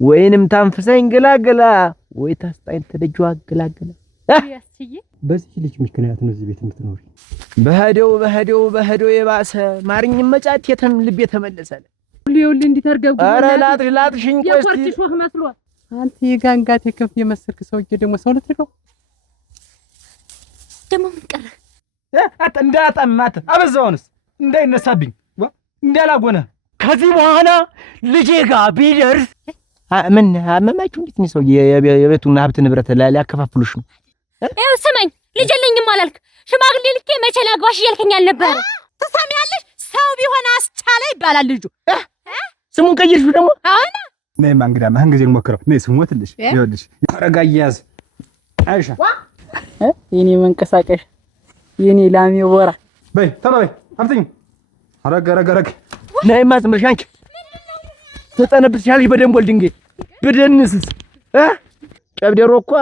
ወይንም ታንፍሰኝ ገላገላ ወይ ታስጣኝ ተደጁ አገላገላ ያስዬ በዚህ ልጅ ምክንያት ነው እዚህ ቤት የምትኖሪ። በህዴው የባሰ ማርኝ መጫት የተም ልብ የተመለሰለ ሁሉ እንዲተርገው ኧረ ላጥሽኝ ቆስቲ የቆርጥሽ ወህ መስሏል። አንተ የጋንጋት የከፍ የመሰልክ ሰውዬ ደግሞ ሰው ልትለው ደግሞ ምን ቀረ? እንዳጣማት አበዛውንስ እንዳይነሳብኝ እንዳላጎነ ከዚህ በኋላ ልጄ ጋር ቢደርስ ምን አመማችሁ? እንዴት ነው ሰው የቤቱን ሀብት ንብረት ሊያከፋፍሉሽ ነው? ይኸው ስመኝ ልጅ የለኝም አላልክ? ሽማግሌ ልኬ መቼ ላግባሽ እያልከኝ አልነበረ? ትሰሚያለሽ? ሰው ቢሆን አስቻለ ይባላል ልጁ። ስሙን ቀይርሽው ደግሞ አሁን ነይማ እንግዳ ማን ጊዜ እንሞክረው ነይ ስሞትልሽ ይኸውልሽ አረጋ ያዝ አይሻ የኔ መንቀሳቀሽ የኔ ላሜ ወራ በይ ተባይ አፍጥኝ አረጋ ነይማ ዝምብለሽ አንቺ ተጠነብስሻለሽ በደንብ ወልድንጌ ብደንስስ ጨብደሮ እኮ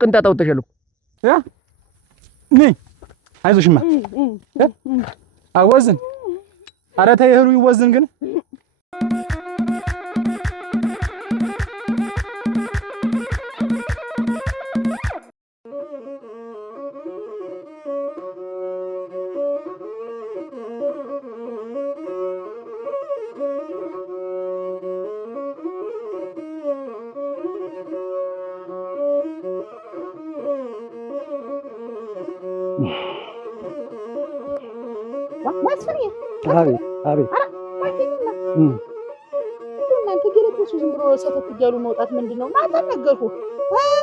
ቅንጣጣው ተሸልኩ ነይ አይዞሽማ አወዝን ኧረ ተይ እህሉ ይወዝን ግን አቤት እናንተ ገረቶች ዝም ብሎ ሰተት እያሉ መውጣት ምንድነው? ማለት ነገርኩህ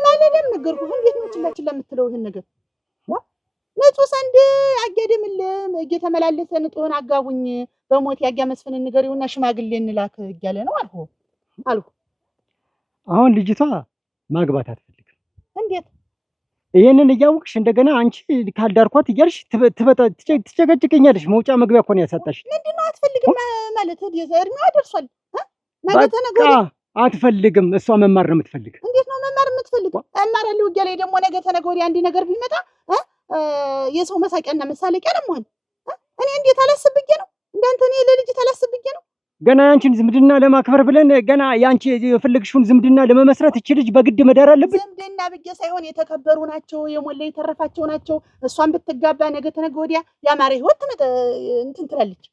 ማለደም ነገርኩህ። እንዴት ነው ችላችን ለምትለው ይሄን ነገር ንጹህ ሰንድ አገድምልም እየተመላለሰ ንጹህን አጋቡኝ በሞት ያጋ መስፍን ንገሪውና ሽማግሌ እንላክ እያለ ነው አልኩ። አሁን ልጅቷ ማግባት አትፈልግም። እንዴት ይሄንን እያወቅሽ እንደገና አንቺ ካልዳርኳት እያልሽ ትጨቀጭቀኛለሽ። መውጫ መግቢያ እኮ ነው ያሳጣሽ። ምንድነው አትፈልግም ማለት? እድሜዋ ደርሷል። በቃ አትፈልግም። እሷ መማር ነው የምትፈልግ። እንዴት ነው መማር የምትፈልግ? እማራለሁ እያለ ደግሞ ነገ ተነገ ወዲያ አንድ ነገር ቢመጣ የሰው መሳቂያና መሳለቂያ ነው መሆን። እኔ እንዴት አላስብዬ ነው እንዳንተ እኔ ለልጅ ታላስብዬ ነው። ገና ያንቺን ዝምድና ለማክበር ብለን ገና ያንቺ የፈለግሽውን ዝምድና ለመመስረት እቺ ልጅ በግድ መዳር አለብን። ዝምድና ብዬ ሳይሆን የተከበሩ ናቸው፣ የሞላ የተረፋቸው ናቸው። እሷን ብትጋባ ነገ ተነገ ወዲያ ያማረ ህይወት እንትን ትላለች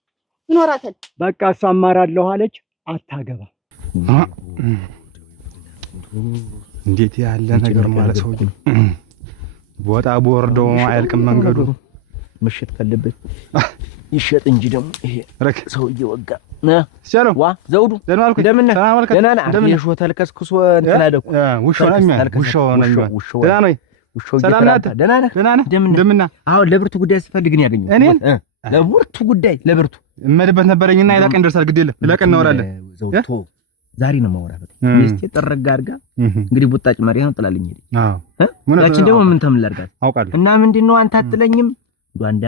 ይኖራታል። በቃ እሷ አማራለሁ አለች፣ አታገባ። እንዴት ያለ ነገር ማለት ሰው ቦጣ ቦርዶ አያልቅም መንገዱ። መሸጥ ካለበት ይሸጥ እንጂ ደግሞ ይሄ ሰውዬ ወጋ ሰላም ዋ ዘውዱ እንደምን ደህና ነህ? የሾህ ተልከስክሶ እንትን አደኩ ውሾው ሰላም ናት? ደህና ነህ? እንደምን አሁን ለብርቱ ጉዳይ ስፈልግ ነው ያገኘሁት። እኔን ለብርቱ ጉዳይ ለብርቱ እመድበት ነበረኝና ይላቀን ደርሳል። ግድ የለም ይላቀን እናወራለን። ዘውቱ ዛሬ ነው ማወራበት። ሚስቴ ጠረጋ አድርጋ እንግዲህ ቡጣጭ መሪያ ነው ጥላልኝ ሄደ። ያቺን ደግሞ ምን ተምላርጋት አውቃለሁ። እና ምንድነው አንተ አትለኝም?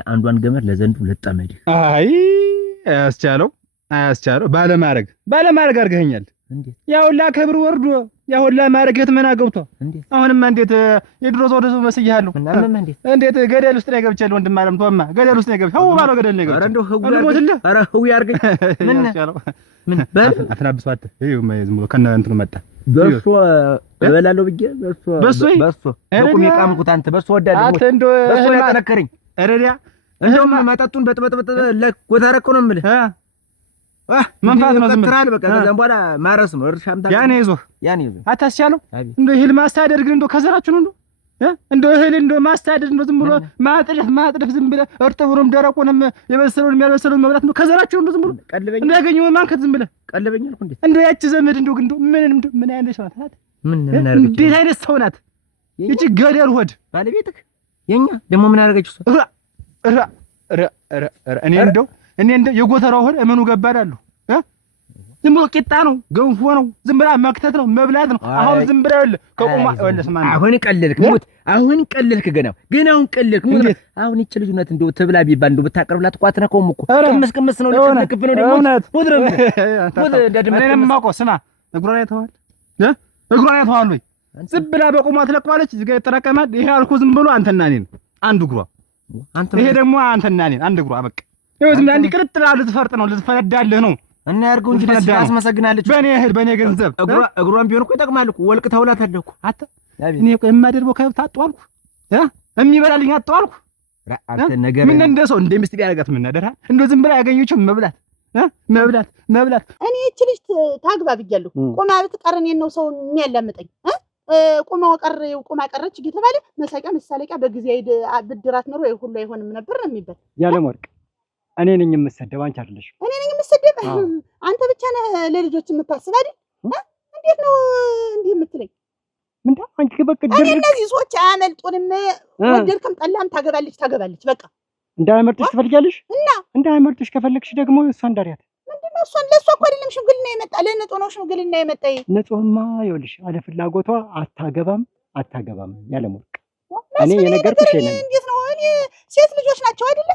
አንዷን ገመድ ለዘንዱ ለጠመድ። አይ አያስቻለው ባለማረግ አድርገኸኛል። ያውላ ክብር ወርዶ ያውላ ማረግ የትመና ገብቶ አሁንማ እንዴት የድሮ ሰው ደስ መስያለሁ። እንዴት ገደል ውስጥ ላይ ገብቻለሁ። ወንድም አለም ተወማ ገደል ውስጥ ላይ ገብቻለሁ። ሀው ባለው ገደል ላይ ገብቻለሁ። ኧረ ህው ያርገኝ። ምን አትናብሷት። ዝም ብሎ ከነ እንትኑ መጣ በሶ እበላለሁ ብዬ በሶ ለቁም የቃምኩት አንተ በሶ ወዳለሁ። አንተ እንደው በሶ ያጠነከረኝ እረዲያ እንደውም መጠጡን በጥበጥ ለጎታረከው ነው የምልህ። መንፋት ነው ዝም ብለህ በቃ ከዛም በኋላ ማረስ ነው እርሻም ታዲያ ያኔ ይዞህ አታስቻለው። እንደው እህል ማስተዳደር ግን እንደው ከዘራችሁ ነው እንደው እህል እንደው ማስተዳደር እንደው ዝም ብሎ ማጥለፍ ዝም ብለህ እርጥቡንም ደረቁንም የበሰለውን ያልበሰለውን መብላት ነው ከዘራችሁ እንደው ዝም ብሎ እንደው ያገኘው ማንከት ዝም ብለህ ቀልበኛ አልኩ እንዴ እንደው ያቺ ዘመድ እንደው ግን ምን አይነት ሰው ናት? ምን አርገች? እንዴት አይነት ሰው ናት ይቺ ገደል ሆድ ባለቤትህ? የኛ ደግሞ ምን አደረገች እሷ? እኔ እንደው የጎተራው ሆድ እመኑ ገባዳለሁ። ዝም ብሎ ቂጣ ነው ገንፎ ነው ዝም ብላ መክተት ነው መብላት ነው። አሁን ዝም ብላ ይኸውልህ ከቆማ ይኸውልህ ስማ አሁን ቀለልክ ሙት አሁን ቀለልክ ገና ቀለልክ ሙት። አሁን ይቺ ልጅነት እንደው ትብላ ቢባል እንደው ብታቀርብላት ቋት ነው እኮ ቅምስ ነው ልክፍ ነው ደግሞ ሙት ነው ሙት እንደድመት እኔም ማውቀው ስማ እግሯን አይተዋል ወይ? ዝም ብላ በቆማ ትለቀዋለች። እዚህ ጋር ይጠራቀማል። ይሄ አልኩህ ዝም ብሎ አንተና እኔን አንድ እግሯ ይሄ ደግሞ አንተና እኔን አንድ እግሯ በቃ ይኸው ዝም ብላ እንዲህ ቅርጥ ልትፈርጥ ነው ልትፈነዳልህ ነው እና ያርገው እንጂ ደስ ታስመሰግናለች። በኔ እህል በኔ ገንዘብ እግሯን ቢሆን እኮ ይጠቅማል እኮ ወልቅ ተውላታለህ እኮ አታ እኔ እኮ የማደርበው ከብት አጣዋልኩ የሚበላልኝ አጣዋልኩ። አንተ ነገር ምን እንደ ሰው እንደ ሚስት ቢያረጋት ምን አደረሃል? እንደው ዝም ብላ ያገኘችው መብላት እኔ እቺ ልጅ ታግባ ብያለሁ። ቆማ ብትቀር እኔን ነው ሰው የሚያላምጠኝ። ቁማ ቀረች እየተባለ መሳቂያ መሳለቂያ በጊዜ ብድራት ኖሮ ሁሉ አይሆንም ነበር ነው የሚባል። ያለም ወርቅ እኔ ነኝ የምሰደብ አንቺ አይደለሽ። እኔ ነኝ የምሰደብ? አንተ ብቻ ነህ ለልጆች የምታስብ አይደል? እንዴት ነው እንዲህ የምትለኝ? ምንድነው አንቺ በቅድም እነዚህ ሰዎች አያመልጡንም። ወንጀልከም ጠላም ታገባለች በቃ። እንዳያመልጡሽ ትፈልጊያለሽ? እና እንዳያመልጡሽ ከፈለግሽ ደግሞ እሷን ዳሪያት። ምንድነው እሷን? ለእሷ እኮ አይደለም ሽምግልና የመጣ ለንጹህ ነው ሽምግልና የመጣ። ንጹህማ ይኸውልሽ አለ ፍላጎቷ አታገባም ያለም ወርቅ። እኔ የነገርኩሽ ይሄን እንዴት ነው? እኔ ሴት ልጆች ናቸው አይደለ?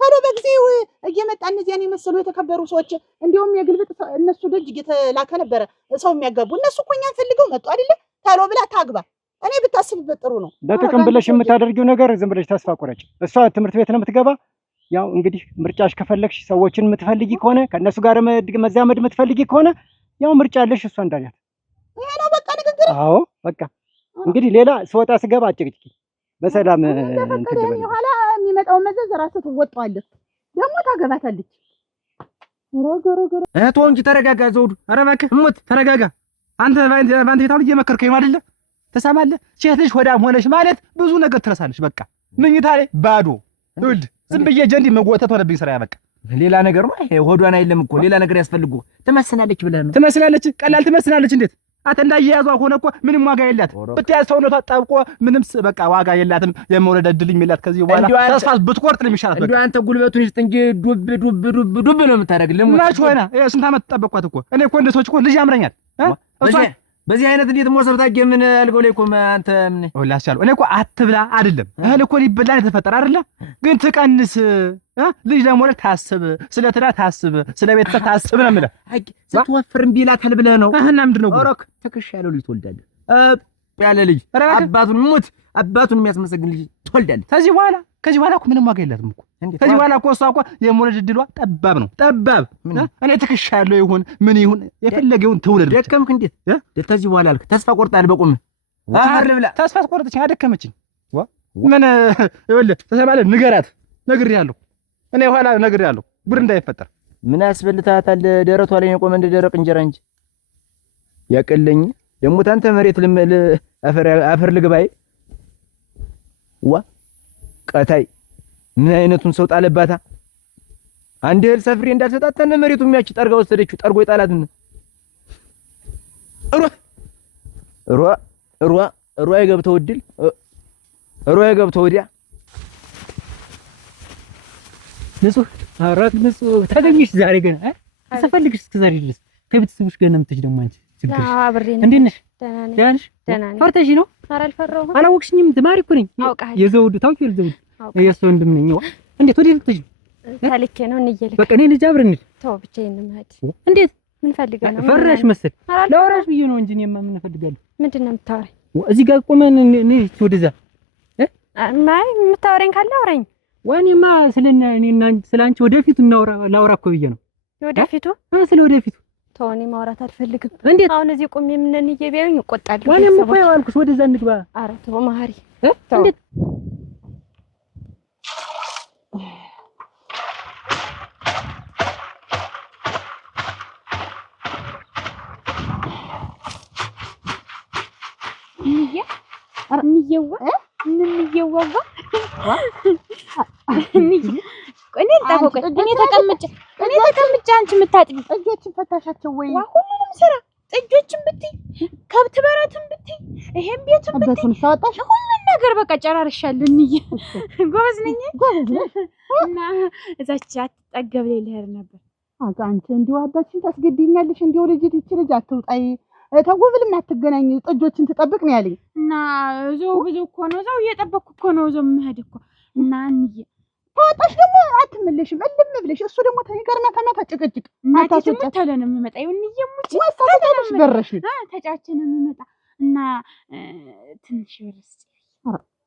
ታሎ በጊዜው እየመጣ እነዚያን የመሰሉ የተከበሩ ሰዎች እንዲሁም የግልብጥ እነሱ ደጅ እየተላከ ነበረ ሰው የሚያጋቡ። እነሱ እኮ እኛን ፈልገው መጡ አይደለ? ታሎ ብላ ታግባ። እኔ ብታስብበት ጥሩ ነው። ለጥቅም ብለሽ የምታደርጊው ነገር ዝም ብለሽ ተስፋ ቆረጭ። እሷ ትምህርት ቤት ነው የምትገባ። ያው እንግዲህ ምርጫሽ ከፈለግሽ ሰዎችን የምትፈልጊ ከሆነ ከእነሱ ጋር መዛመድ የምትፈልጊ ከሆነ ያው ምርጫ ያለሽ እሷ እንዳልያት። ይሄ ነው በቃ ንግግር። አዎ በቃ እንግዲህ ሌላ ስወጣ ስገባ አጭቅጭቂ በሰላም እንትን ልበል። ኋላ የሚመጣው መዘዝ ራስህ ትወጣዋለህ። ደግሞ ታገባታለች። ሮገሮገሮ እህቶ እንጂ ተረጋጋ ዘውዱ። ኧረ እባክህ እሙት ተረጋጋ። አንተ ባንተ ቤታው እየመከርከኝ ነው አይደለ? ተሰማለህ? ሴት ልጅ ሆዳም ሆነሽ ማለት ብዙ ነገር ትረሳለሽ። በቃ ምኝታ ላይ ባዶ ውድ ዝም ብዬ ጀንዲ መጎተት ሆነብኝ ስራ። በቃ ሌላ ነገር ነው ይሄ። ሆዷን አይደለም እኮ ሌላ ነገር ያስፈልጉ። ትመስላለች ብለህ ነው? ትመስላለች? ቀላል ትመስላለች። እንዴት አተ እንዳያያዟ ሆነ እኮ ምንም ዋጋ የላት። ብትያዝ ሰውነቷ ጠብቆ ምንም በቃ ዋጋ የላትም። የመውለድ እድልኝ የላት። ከዚህ በኋላ ተስፋ ብትቆርጥ ነው የሚሻላት። በቃ አንተ ጉልበቱን ይስጥ እንጂ ዱብ ነው የምታደርግልህ። ማች ሆነ ስንት ዓመት ጠበቅኳት እኮ እኔ እኮ እንደ ሰዎች እኮ ልጅ ያምረኛል። በዚህ አይነት እንዴት ሞሰብ ታገ ምን አልገው ላይ እኮ አንተ ምን ወላሻለሁ። እኔ እኮ አትብላ አይደለም እህል እኮ ሊበላ የተፈጠረ አይደለ? ግን ትቀንስ። ልጅ ለመውለድ ታስብ፣ ስለ ትዳር ታስብ፣ ስለ ቤተሰብ ታስብ ነው የምልህ። ስትወፍር እምቢ ይላታል ብለህ ነው? እና ምንድን ነው ኦሮክ ትከሻ ያለው ልጅ ትወልዳለህ። ያለ ልጅ አባቱን የሚያስመሰግን ልጅ ትወልዳለህ። ከዚህ በኋላ እኮ ምንም ዋጋ የላትም እኮ። ከዚህ በኋላ እኮ እሷ እኮ የመውለድ እድሏ ጠባብ ነው። እኔ ትከሻ ያለው ይሁን ምን ይሁን የፈለገውን ትውለድ። ደከምክ እንዴት? ከዚህ በኋላ አልክ ተስፋ ቆርጣለህ በቁምህ። አፈር ብላ ተስፋ ቆርጠችኝ፣ አደከመችኝ። ምን ይኸውልህ ተሰማለህ? ነግሬሃለሁ። እኔ ኋላ ነግሬሃለሁ፣ ጉድ እንዳይፈጠር። ምን ያስበልታታል? ደረቷ ላይ የቆመ እንደ ደረቅ እንጀራ እንጂ ያቀለኝ ደግሞ ታንተ መሬት አፈር ልግባይ ቀታይ ምን አይነቱን ሰው ጣለባታ። አንድ እህል ሰፍሬ እንዳልሰጣተነ መሬቱ የሚያች ጠርጋ ወሰደችው። ጠርጎ ይጣላትን ሩዋ የገብተው እድል ሩዋ የገብተው ወዲያ ንጹህ አራት ንጹህ ታገኝሽ ዛሬ ገና ተፈልግሽ እስከ ዛሬ ድረስ ከቤተሰብሽ ጋር ነው የምትሄጂ። ደግሞ አንቺ እንዴት ነሽ? ደህና ነኝ። ፈርተሽ ነው? ኧረ አልፈራሁም። አላወቅሽኝም? ትማሪ እኮ ነኝ። የዘውዱ ታውቂው ዘውዱ የእሱ ወንድም ነኝ። እንዴት ወዴት ልትሄጂ? ታልኬ ነው እንየልክ። በቃ እኔ ልጅ አብረን እንሂድ። ተው ብቻዬን ነው የምሄድ። እንዴት? ምን ፈልገህ ነው? ፈራሽ መሰል ላወራሽ ብዬ ነው እንጂ እኔማ ምን እፈልጋለሁ? ምንድን ነው የምታወራኝ? እዚህ ጋር ቆመን እኔ ወደዛ ማይ የምታወራኝ ካለ አውራኝ። ወኔማ ስለአንቺ ወደፊቱ ላውራ እኮ ብዬ ነው። ወደፊቱ? ስለ ወደፊቱ ተው፣ እኔ ማውራት አልፈልግም። እንዴት? አሁን እዚህ ቆሜ ምን እየቢያዩኝ እቆጣለሁ። ወኔም እኮ ያልኩሽ ወደዛ እንግባ። ኧረ ተው ማህሪ። እንዴት? እኔ ተቀምጬ አንቺ የምታጥቢ ጥጆችን ፈታሻቸው ወይ? ሁሉንም ስራ ጥጆችን ብትይ ከብት በረትን ብትይ ይሄን ቤትን ብትይ ሳወጣሽ ሁሉን ነገር በቃ ጨራርሻለሁ። እንዬ ጎበዝ ነኝ እና እዛች አትጠገብ ላይ ልሄድ ነበር። አንቺ እንዲሁ አባትሽን ታስገድኛለሽ። እንዲሁ ልጅ አትውጣይ ተጎብልም አትገናኝ ጥጆችን ትጠብቅ ነው ያለኝ እና እዛው ብዙ እኮ ነው እዛው እየጠበቅኩ እኮ ነው እዛው የምሄድ እኮ እና እንዬ ታወጣሽ ደግሞ አትመለሽም እልም ብለሽ እሱ ደግሞ ተይቀርና ተማታ ጭቅጭቅ ማታሶች ተለነ የሚመጣ ይሁንዬ ሙጭ ወጣሽ በረሽ ተጫችን የሚመጣ እና ትንሽ ብርስ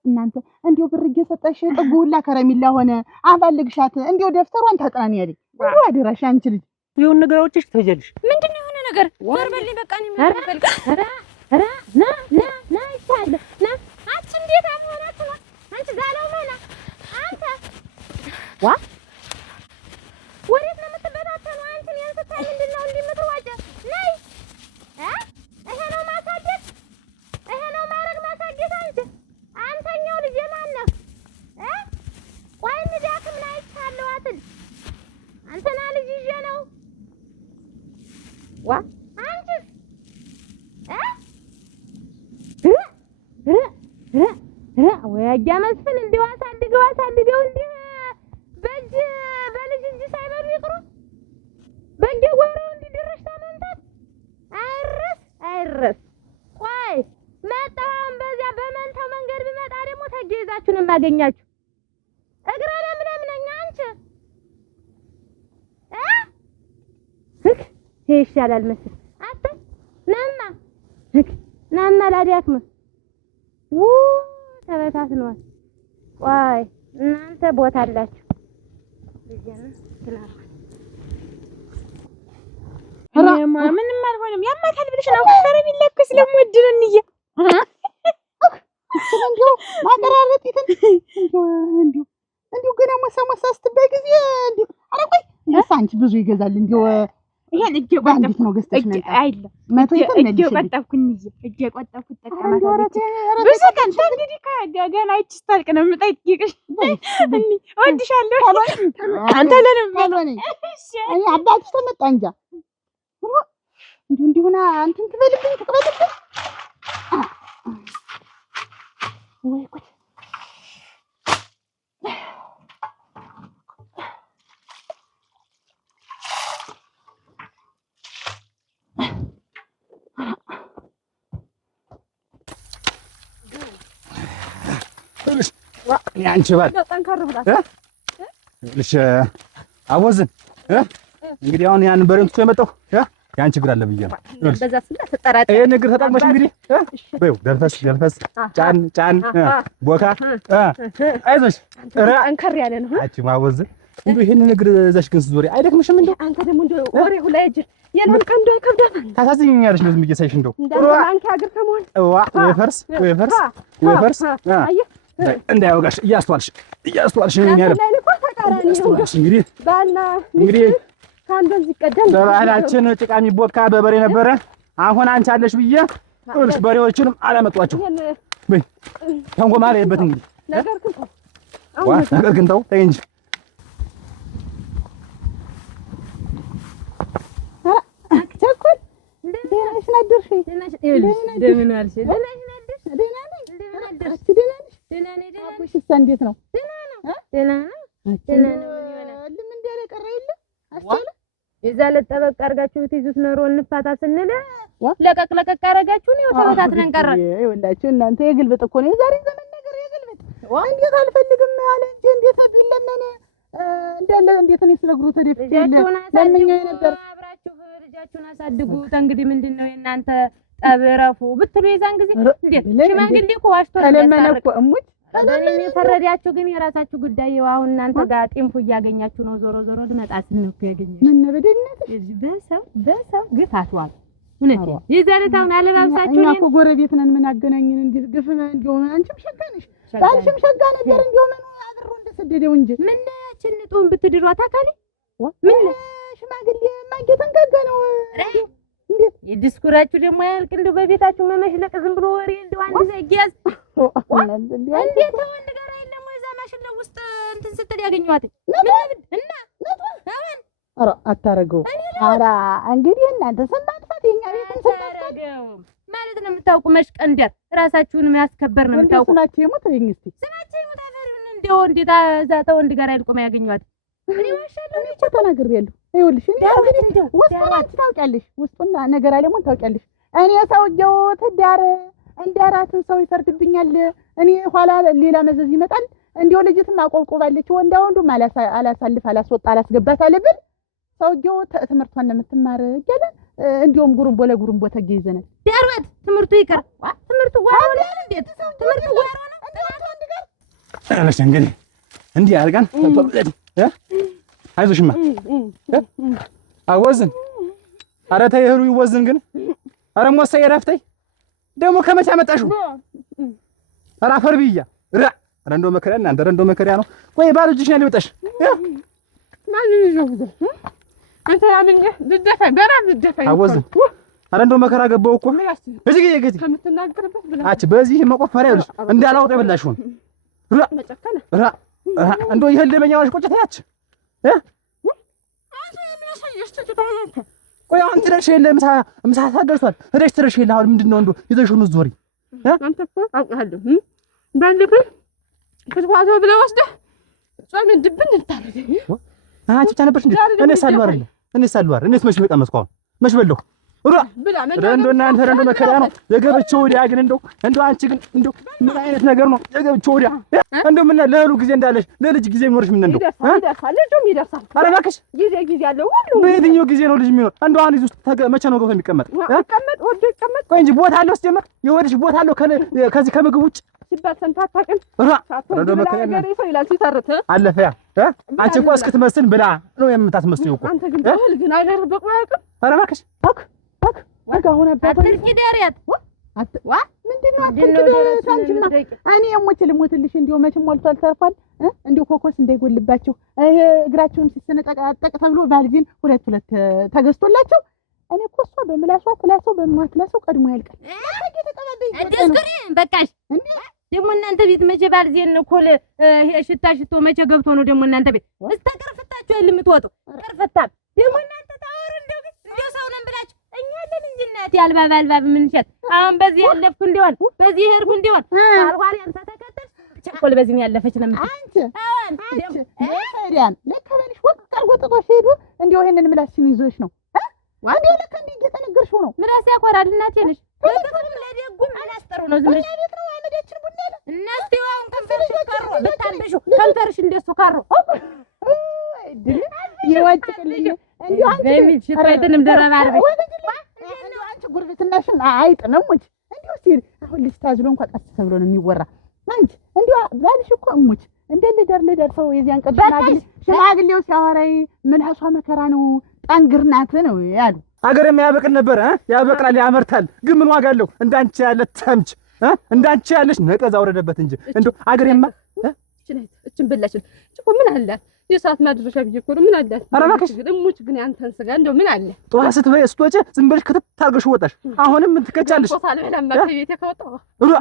እናንተ እንዲሁ ብር እየሰጠሽ ጥጉላ ከረሚላ ሆነ አባልግሻት እንዲሁ ደፍተሯን ታጥናን ያለኝ እንዲሁ አደራሽ አንቺ ልጅ የሆነ ነገር አውጪሽ ትሄጃለሽ። ምንድን ነው የሆነ ነገር? ዞር በልኝ በቃ እኔ ምን ፈልጋ ና ይቻለ ና አንቺ እንዴት አሞራችሁ ነው አንቺ ዛለው ማና አንተ ዋ ወሬት ነው የምትበታተነው አንቺ ያን ስታይ ምንድን ነው እንዲህ የምትዋጀ ነይ ይሄ ነው ማሳደግ ይሄ ነው ማረግ ማሳደግ አንተኛው ልጅ ማን ነው ቆይ እንዳክም ላይ ይቻለው አትል አንተና ልጅ ይዤ ነው ዋ አንቺ ወይ አያ መስፍን እንዲሁ አሳድገው እንዲህ በልጅ እንጂ ሳይበሉ ይቅሩ በየወረው እንዲህ ድርሽ ተመንታት አይረስ ቆይ መጣም በዚያ በመንታው መንገድ ቢመጣ ደግሞ ተገይዛችሁ ነው የማገኛችሁ እግረ ለምለም ነኝ አንቺ ይሄ ይሻላል መስል አታ ናማ ላዲያክም ተበታትነዋል። ቆይ እናንተ ቦታ አላችሁ ልጅና ትላል ምንም አልሆነም። ያማታል ብለሽ ነው ፈረም ይለኩ ስለምወድ ነው እንዬ እንዲሁ ማቀራረጥይትን እንዲሁ ገና ሞሳ ስትባይ ጊዜ እንዲሁ ኧረ ቆይ አንቺ ብዙ ይገዛል እንዲሁ ይሄን እጄ ቆጠብኩ ነው ገዝተሽ ነው አይደለም መቶ ይተን እጄ ቆጠብኩኝ እጄ ቆጠብኩ ተቀማጣለች ብዙ ቀን እንግዲህ ከገና እቺ ስታልቅ ነው የምጠይቅሽ እወድሻለሁ አንተ ለምን ባሎኔ እኔ አባትሽ ተመጣ እንጃ እንዲሁና አንተን ትበልብኝ ወይ ቆይ አንቺ ባል ልሽ አወዝን እንግዲህ አሁን ያን በሬን ትቶ የመጣው ያን ችግር አለ ብዬ ነው። በዛ ስለ ተጠራጠ ይሄ ነገር ተጣጣመሽ እንግዲህ በይው ደርፈስ ጫን ቦካ አይዞሽ አንከር ያለ ነው። አንቺ ማወዝን እንደው ይሄን ነገር እዛሽ ግን ዞሪ አይደክምሽም? እንደው አንተ ደግሞ እንደው ወሬ ሁላ ይጅ የለም ቀንዶ ይከብዳል። ታሳዝኝኛለሽ ነው ዝም ብዬ ሳይሽ እንደው አንቺ ሀገር ከመሆን ወይ ፈርስ እንዳያወጋሽ እያስተዋልሽ ነው የሚያደርግ እንግዲህ እንግዲህ ካንዶን ሲቀደም በባህላችን ጭቃ የሚቦካ በበሬ ነበረ። አሁን አንቺ አለሽ ብዬ እልሽ በሬዎችንም አላመጧቸው በይ ተንጎማ አለበት እንግዲህ ነገር ግን ተው ተይ እንጂ ቸኩል ደህናሽ ናደርሽ ደህና አልሽ አቡሽስ እንዴት ነው? ደህና ነው። ልም እንዳለ ቀረ የለ አስተውለ የዛ ለጠበቅ አድርጋችሁ ብትይዙት ኖሮ እንፋታ ስንል ለቀቅ አደረጋችሁ ነው ተበታትነን ቀረ። ይኸውላችሁ እናንተ የግልብጥ እኮ ነው የዛሬ ዘመን ነገር የግልብጥ እንዴት አልፈልግም አለ እንጂ እንዴት ቢለመን እንዳለ እንዴት ነው ስለግሩ ተደፍቼ ለምኛ ነበር። አብራችሁ ልጃችሁን አሳድጉት። እንግዲህ ምንድነው የእናንተ ጠብረፉ ብትሉ የዛን ጊዜ እንዴት ሽማግሌ እኮ ዋሽቶ ተለመነ እኮ እሙት ለምን ፈረዳችሁ? ግን የራሳችሁ ጉዳይ። አሁን እናንተ ጋር ጢንፉ እያገኛችሁ ነው። ዞሮ ድመጣት ነው ያገኛችሁ። ምን በደነት በሰው ግፋቷል። እውነት የዛሬት አሁን አለባብሳችሁ እኛ እኮ ጎረቤት ነን። ምን አገናኝን? እንዴ ግፍ እንደው አንቺም ሸጋ ነሽ ባልሽም ሸጋ ነበር። እንደው ምን አድሮ እንደሰደደው እንጂ ምን ችንጡን ብትድሯት አካሌ ምን ሽማግሌ ማንገተን ጋጋ ነው እንዴት የዲስኩራችሁ ደግሞ ያልቅ። እንደው በቤታችሁ መመሽለቅ ዝም ብሎ ወሬ እንደው አንድ ዘጊያዝ እንዴት ወንድ ጋር አይደለም ወይ? እዛ ማሽን ውስጥ እንትን ስትል ያገኘዋት እና አሁን ኧረ አታረገው። ኧረ እንግዲህ እናንተ ሰማጥፋት የኛ ቤትን ሰማጥፋት ማለት ነው የምታውቁ መሽቀንደር ራሳችሁን የሚያስከበር ነው የምታውቁ። ስማችሁ ይሞት ወይኝ እስቲ ስማችሁ ይሞት አፈርን እንደው እንዴት እዛ ወንድ ጋር አይልቆም ያገኘዋት። እኔ ዋሻለሁ እኮ ተናግሬያለሁ። ይኸውልሽ እንዴ ውስጡን አንቺ ታውቂያለሽ። ውስጡና ነገር አለሞን ታውቂያለሽ። እኔ ሰውዬው ትዳር እንዳራትን ሰው ይፈርድብኛል። እኔ ኋላ ሌላ መዘዝ ይመጣል። እንዲው ልጅትም አቆብቆባለች። ወንዱም አላሳልፍ አላስወጣ አላስገባት አለብል። ሰውዬው ትምህርቷን ነው የምትማር እያለ እንዲውም ጉሩምቦ ለጉሩምቦ ተገይዘናል። ዳርበት ትምህርቱ ይቀር ትምህርቱ ዋው ነው እንዴት ትምህርቱ ዋው ነው እሺ እንግዲህ እንዲህ አድርገን አይዞሽማ አወዝን ኧረ ተይ እህሉ ይወዝን ግን ኧረ ሞሳዬ ረፍተይ ደግሞ ከመቼ አመጣሽው ኧረ አፈር ብያ ኧረ እንደው መከሪያ እናንተ እንደው መከሪያ ነው ቆይ ባዶ እጅሽ ነው ሊወጣሽ ማን ይዘው አንተ ያምኝ ልደፋኝ በራም ልደፋኝ አወዝን ኧረ እንደው መከራ ገባው እኮ እዚህ ገየገቲ ከምትናገርበት ብላ አች በዚህ መቆፈሪያ ይልሽ እንዳላውጥ ይበላሽውን ራ መጨከነ ራ እንደው ይሄን ለመኛዋሽ ቆጭ ታያች አንተ የሚያሳየሽ ተጨባጭ ቆይ አንተ ደርሽ የለ ምሳ ደርሷል ሄደሽ ትረሽ የለ አሁን ምንድነው እንደው ይዘሽው ነው ዞሪ አንተ እኮ አውቃለሁ ባንደብህ ከተዋዘ ብለ ወስደህ ጾም ድብን እንታረገኝ አንቺ ብቻ ነበርሽ እንዴ እኔ ሳልዋር አይደል እኔ ሳልዋር እኔስ መች በቀመስኩ አሁን መች በለው እንደው እናንተ እንደው መከራ ነው የገበቸው ወዲያ ግን እንደው አንቺ ግን እንደው ምን አይነት ነገር ነው የገበቸው ወዲያ እንደው ምን ለህሉ ጊዜ እንዳለሽ ለልጅ ጊዜ የሚኖርሽ ምን እንደው ይደርሳል ኧረ እባክሽ ጊዜ ያለው ሁሉ በየትኛው ጊዜ ነው ልጅ የሚኖር እንደው አንድ ውስጥ መቼ ነው ገብቶ የሚቀመጥ ወደ ይቀመጥ ቆይ እንጂ ቦታ አለው ሲጀመር የወድሽ ቦታ አለው ከዚህ ከምግብ ውጭ ሲባል ሰንታታቀን እንደው መከራ ነው ይላል ሲተርት አለፈ ያ አንቺ እኮ እስክትመስል ብላ ነው የምታስመስለው እኮ አንተ ግን ባህል ግን አይደር በቁ ያውቅ ኧረ እባክሽ አሁን አትርቂ ደሪያት ዋ ምንድነው አትርቂ አንቺማ እኔ ልሞትልሽ እንዲሁ መቼም ሞልቷል ተርፏል እንዲሁ ኮኮስ እንዳይጎልባቸው ይሄ እግራቸውን ሲሰነጠቃጠቅ ተብሎ ቫልዚን ሁለት ተገዝቶላቸው እኔ እኮ እሷ በምላሷ ትላሰው በማትላሰው ቀድሞ ያልቃል እንደስከሪ በቃሽ ደግሞ እናንተ ቤት መቼ ቫልዚን ኮል ይሄ ሽቶ መቼ ገብቶ ነው ደግሞ እናንተ ቤት እስከቀርፍታችሁ የምትወጡ ቀርፍታም ደግሞ እናንተ ታወሩ እንደው ሰው ነን ብላችሁ እኛ አለን እንጂ እናት ያልባባልባብ ምን ሸት አሁን በዚህ ያለፍኩ እንዲሆን በዚህ ሄርኩ እንዲሆን አልዋሪ አንተ ተከተል ቸኮል በዚህ ነው ያለፈች ነው አንቺ ለካሪያን ለካባልሽ ወቅ ቀርጎጥጦሽ ሄዱ እንዲው ይሄንን ምላስሽን ይዞሽ ነው እንዲው ለካ እንዲህ እየተነገርሽው ነው ምላስ ያኮራል እናቴ ነሽ በግብም ለደጉም አላስጠሩ ነው ዝም ብለሽ ቤት ነው አመዳችን ቡና ያለ እናቴ አሁን ከንፈርሽ ካሮ በታንበሹ ከንፈርሽ እንደሱ ካሮ ይወጭልኝ እንዲው አንቺ በሚል ሽታይተንም ደረባርበሽ እንዲው አንቺ ጉርብትናሽን አይጥነሙች እንዲው ሲል አሁን ልጅ ታዝሎ እንኳን ቀስ ተብሎ ነው የሚወራ አንቺ እንዲው ባልሽ እኮ እሙች እንደ ልደር ሰው የዚያን ቀን ሽማግሌው ሲያወራይ ምላሷ መከራ ነው ጠንግርናት ነው ያሉ አገር የሚያበቅል ነበር ያበቅላል ያመርታል ግን ምን ዋጋ አለው እንዳንቺ ያለ ተምች እንዳንቺ ያለሽ ነቀዛ ወረደበት እንጂ እንደው አገርማ እችን በላችን እኮ ምን አለ የሰዓት ማድረሻ ቢጀ እኮ ምን አለ ኧረ እባክሽ እሙች ግን ያንተን ስጋ እንደው ምን አለ ጠዋት ስትወጪ ዝም ብለሽ ክትት ታርገሽ ወጣሽ አሁንም ምን ትከቻለሽ ቤት ከወጣሁ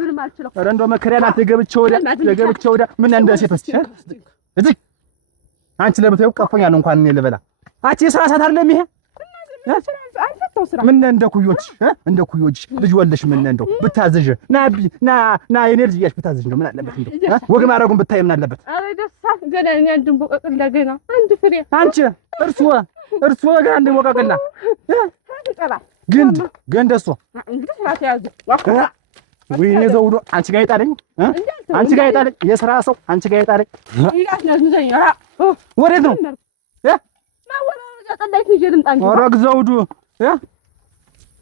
ምን አልችለው ኧረ እንደው መከሪያ ናት የገብቸው ወዲያ ምን እንደ ሴት እዚህ አንቺ ለምታየው ቀፎኛል እንኳን እኔ ልበላ አንቺ የሥራ ሰዓት አይደለም ይሄ አልፈታው ስራ ምን እንደ ኩዮች ልጅ ወለሽ ምን እንደው ብታዘዥ ና ኤነርጂ ያሽ ብታዘዥ ነው ምን አለበት እንደው ወግ ማረጉን ብታይ ምን አለበት አሬ ደሳት ገና አንድ ቦቀቅ እንደገና አንድ ፍሬ አንቺ እርሱ ገና አንድ ቦቀቅላ ግንድ እሱ እንግዲህ ራስ ያዘ ወይኔ ዘውዶ አንቺ ጋር ይጣለኝ የሥራ ሰው አንቺ ጋር ይጣለኝ ወዴት ነው ኦሮግ ዘውዱ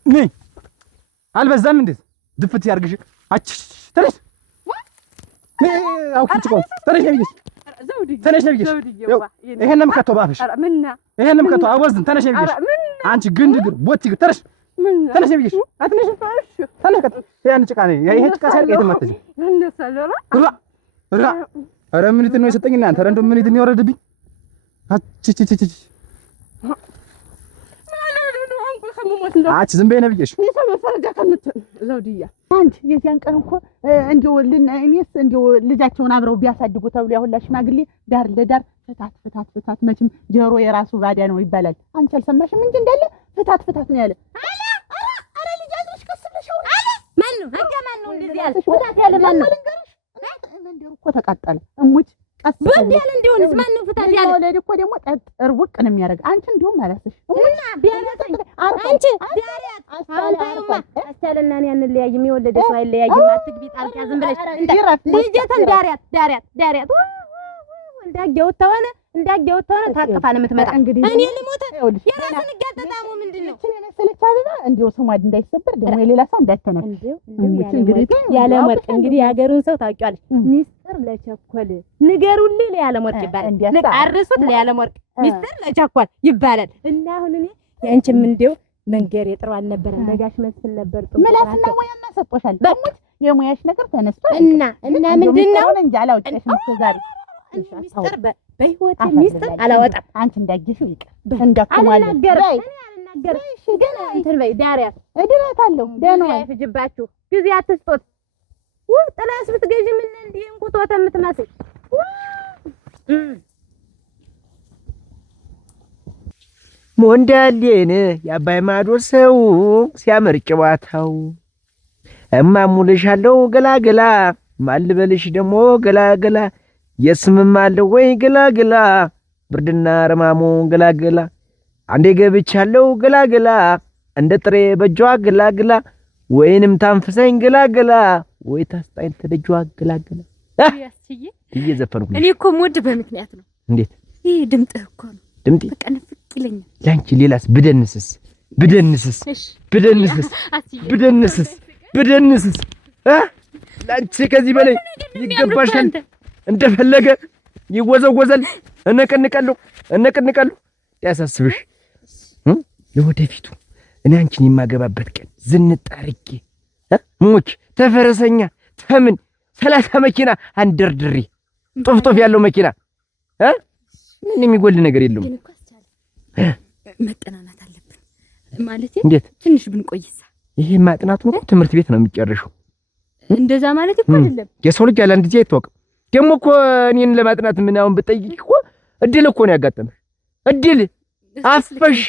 ነይ አልበዛም እንዴት ድፍት ያርግሽ አች ተነሽ አውኩት ቆም ተነሽ ነብይሽ ይሄንም ከቶ ባፍሽ ይሄንም ከቶ አወዝን ተነሽ ነብይሽ አንቺ ግንድ ቦቲ ተነሽ ነብይሽ አትነሽ ተነሽ ያን ጭቃ ነኝ ይሄ ጭቃ ሳይርቅ የተመተሽ ኧረ ምን ነው የሰጠኝና አንተ ረንዶ ምን ነው የወረደብኝ አች ዝም በይ ነብይሽ አንቺ የዚያን ቀን እኮ እንዲው እኔስ እንዲው ልጃቸውን አብረው ቢያሳድጉ ተብሎ ያሁላ ሽማግሌ ዳር ለዳር ፍታት መቼም ጀሮ የራሱ ባዳ ነው ይባላል አንቺ አልሰማሽም እንጂ እንዳለ ፍታት ነው ያለ አረ ልጅ አዝርሽ ከስብለሽው አለ ማን ነው እንደዚህ ያለ ፍታት ያለ ማን ነው መንደሩ እኮ ተቃጠለ እሙች በእንዴ ያለ እንደሆነስ ማን ነው ፍታት ያለ ወለድ እኮ ደግሞ ጠጥር ውቅ ነው የሚያደርግ አንቺ እንዲሁም አላስሽ እና ቢያለኝ አንቺ ዳሪያት አንታዩማ አስተያለና እኔ አንለያይም የወለደ ሰው አይለያይም አትግቢ ጣልቃ ዝም ብለሽ ልጅተን ዳሪያት ወልዳጌው ተሆነ እንዳያው ተሆነ ታጥፋ ነው የምትመጣ። እኔ ልሞት የራስን ጋጠጣሙ ምንድነው? እቺ የመሰለች አበባ እንዲው ስሟ እንዳይሰበር ደግሞ የሌላ ሰው እንዳይተነፍ። እንግዲህ ያለ ወርቅ እንግዲህ የሀገሩን ሰው ታውቂዋለሽ። ሚስጥር ለቸኮል ንገሩልኝ ለያለ ወርቅ ይባላል። አርሱት ለያለ ወርቅ ሚስጥር ለቸኮል ይባላል። እና አሁን እኔ ያንቺም እንዲው መንገር የጥሩ አልነበረም። ለጋሽ መስል ነበር ጥሩ ምላስና ሙያማ ሰጥቶሻል። በሙት የሙያሽ ነገር ተነስቷል። እና ምንድነው እንጂ አላውቅሽም እስከዛሬ ሚስጥር በህይወት ሚስጥር አላወጣም። አንቺ እንዳገሽው ይቀር እንዳከማለ አልናገር ግን እንትን በይ ዳሪያ እድራታለሁ ደህና አይፍጅባችሁ ጊዜ አትስጦት። ጥላስ ብትገዢ ምን እንዴ እንቁቶተ የምትመስል ሞንዳሌን የአባይ ማዶ ሰው ሲያምር ጨዋታው እማሙልሻለሁ ገላገላ ማልበልሽ ደግሞ ገላገላ የስምም አለው ወይ ገላገላ ብርድና ረማሙ ገላገላ አንዴ ገብቻለሁ ገላገላ እንደ ጥሬ በጇ ገላገላ ወይንም ታንፍሰኝ ገላገላ ወይ ታስጣኝ ተደጇ ገላገላ ያስቺ እየዘፈንኩ እኔ እኮ ሞድ በምክንያት ነው። እንዴት ይሄ ድምጥህ እኮ ነው ድምጤ በቃ ንፍቅ ይለኛል። ላንቺ ሌላስ ብደንስስ ላንቺ ከዚህ በላይ ይገባሻል። እንደፈለገ ይወዘወዛል። እነቀንቃለሁ ያሳስብሽ ለወደፊቱ እኔ አንቺን የማገባበት ቀን ዝንጣርቄ ሞች ተፈረሰኛ ተምን 30 መኪና አንደርድሬ ጦፍጦፍ ያለው መኪና ምን የሚጎል ነገር የለውም። ግን እኮ መጠናናት አለብን ማለት እንዴት ትንሽ ብንቆይሳ ይሄ ማጥናቱን እኮ ትምህርት ቤት ነው የሚጨርሽው። እንደዛ ማለት እኮ አይደለም። የሰው ልጅ ያለ አንድ ጊዜ አይተዋወቅም። ደግሞ እኮ እኔን ለማጥናት ምን አሁን ብጠይቅ እኮ እድል እኮ ነው ያጋጠመሽ። እድል አፈሽ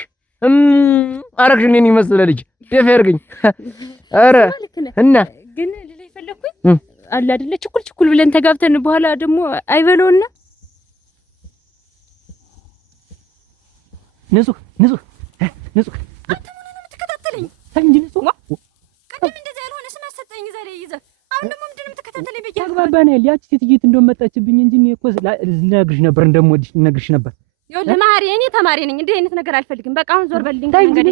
አረግሽ እኔን ይመስል ልጅ ደፋ ያርገኝ። ኧረ እና ግን ልላ ይፈለኩኝ አለ አይደለ ችኩል ብለን ተጋብተን በኋላ ደግሞ አይበለውና ንጹህ አንተ ምን ነው የምትከታተለኝ? እንጂ ንጹህ ቀደም እንደዛ ያልሆነ ስም አሰጠኝ ዛሬ ይዘህ አሁን ደግሞ ምንድነው የምትከታተለኝ? በያ ተግባባን ያል ያቺ ሴትዬት እንደመጣችብኝ እንጂ እኔ እኮ ልነግርሽ ነበር እንደምወድሽ ልነግርሽ ነበር። ይኸውልህ ማሪ እኔ ተማሪ ነኝ። እንዲህ አይነት ነገር አልፈልግም። በቃ አሁን ዞር በልልኝ ከመንገዴ።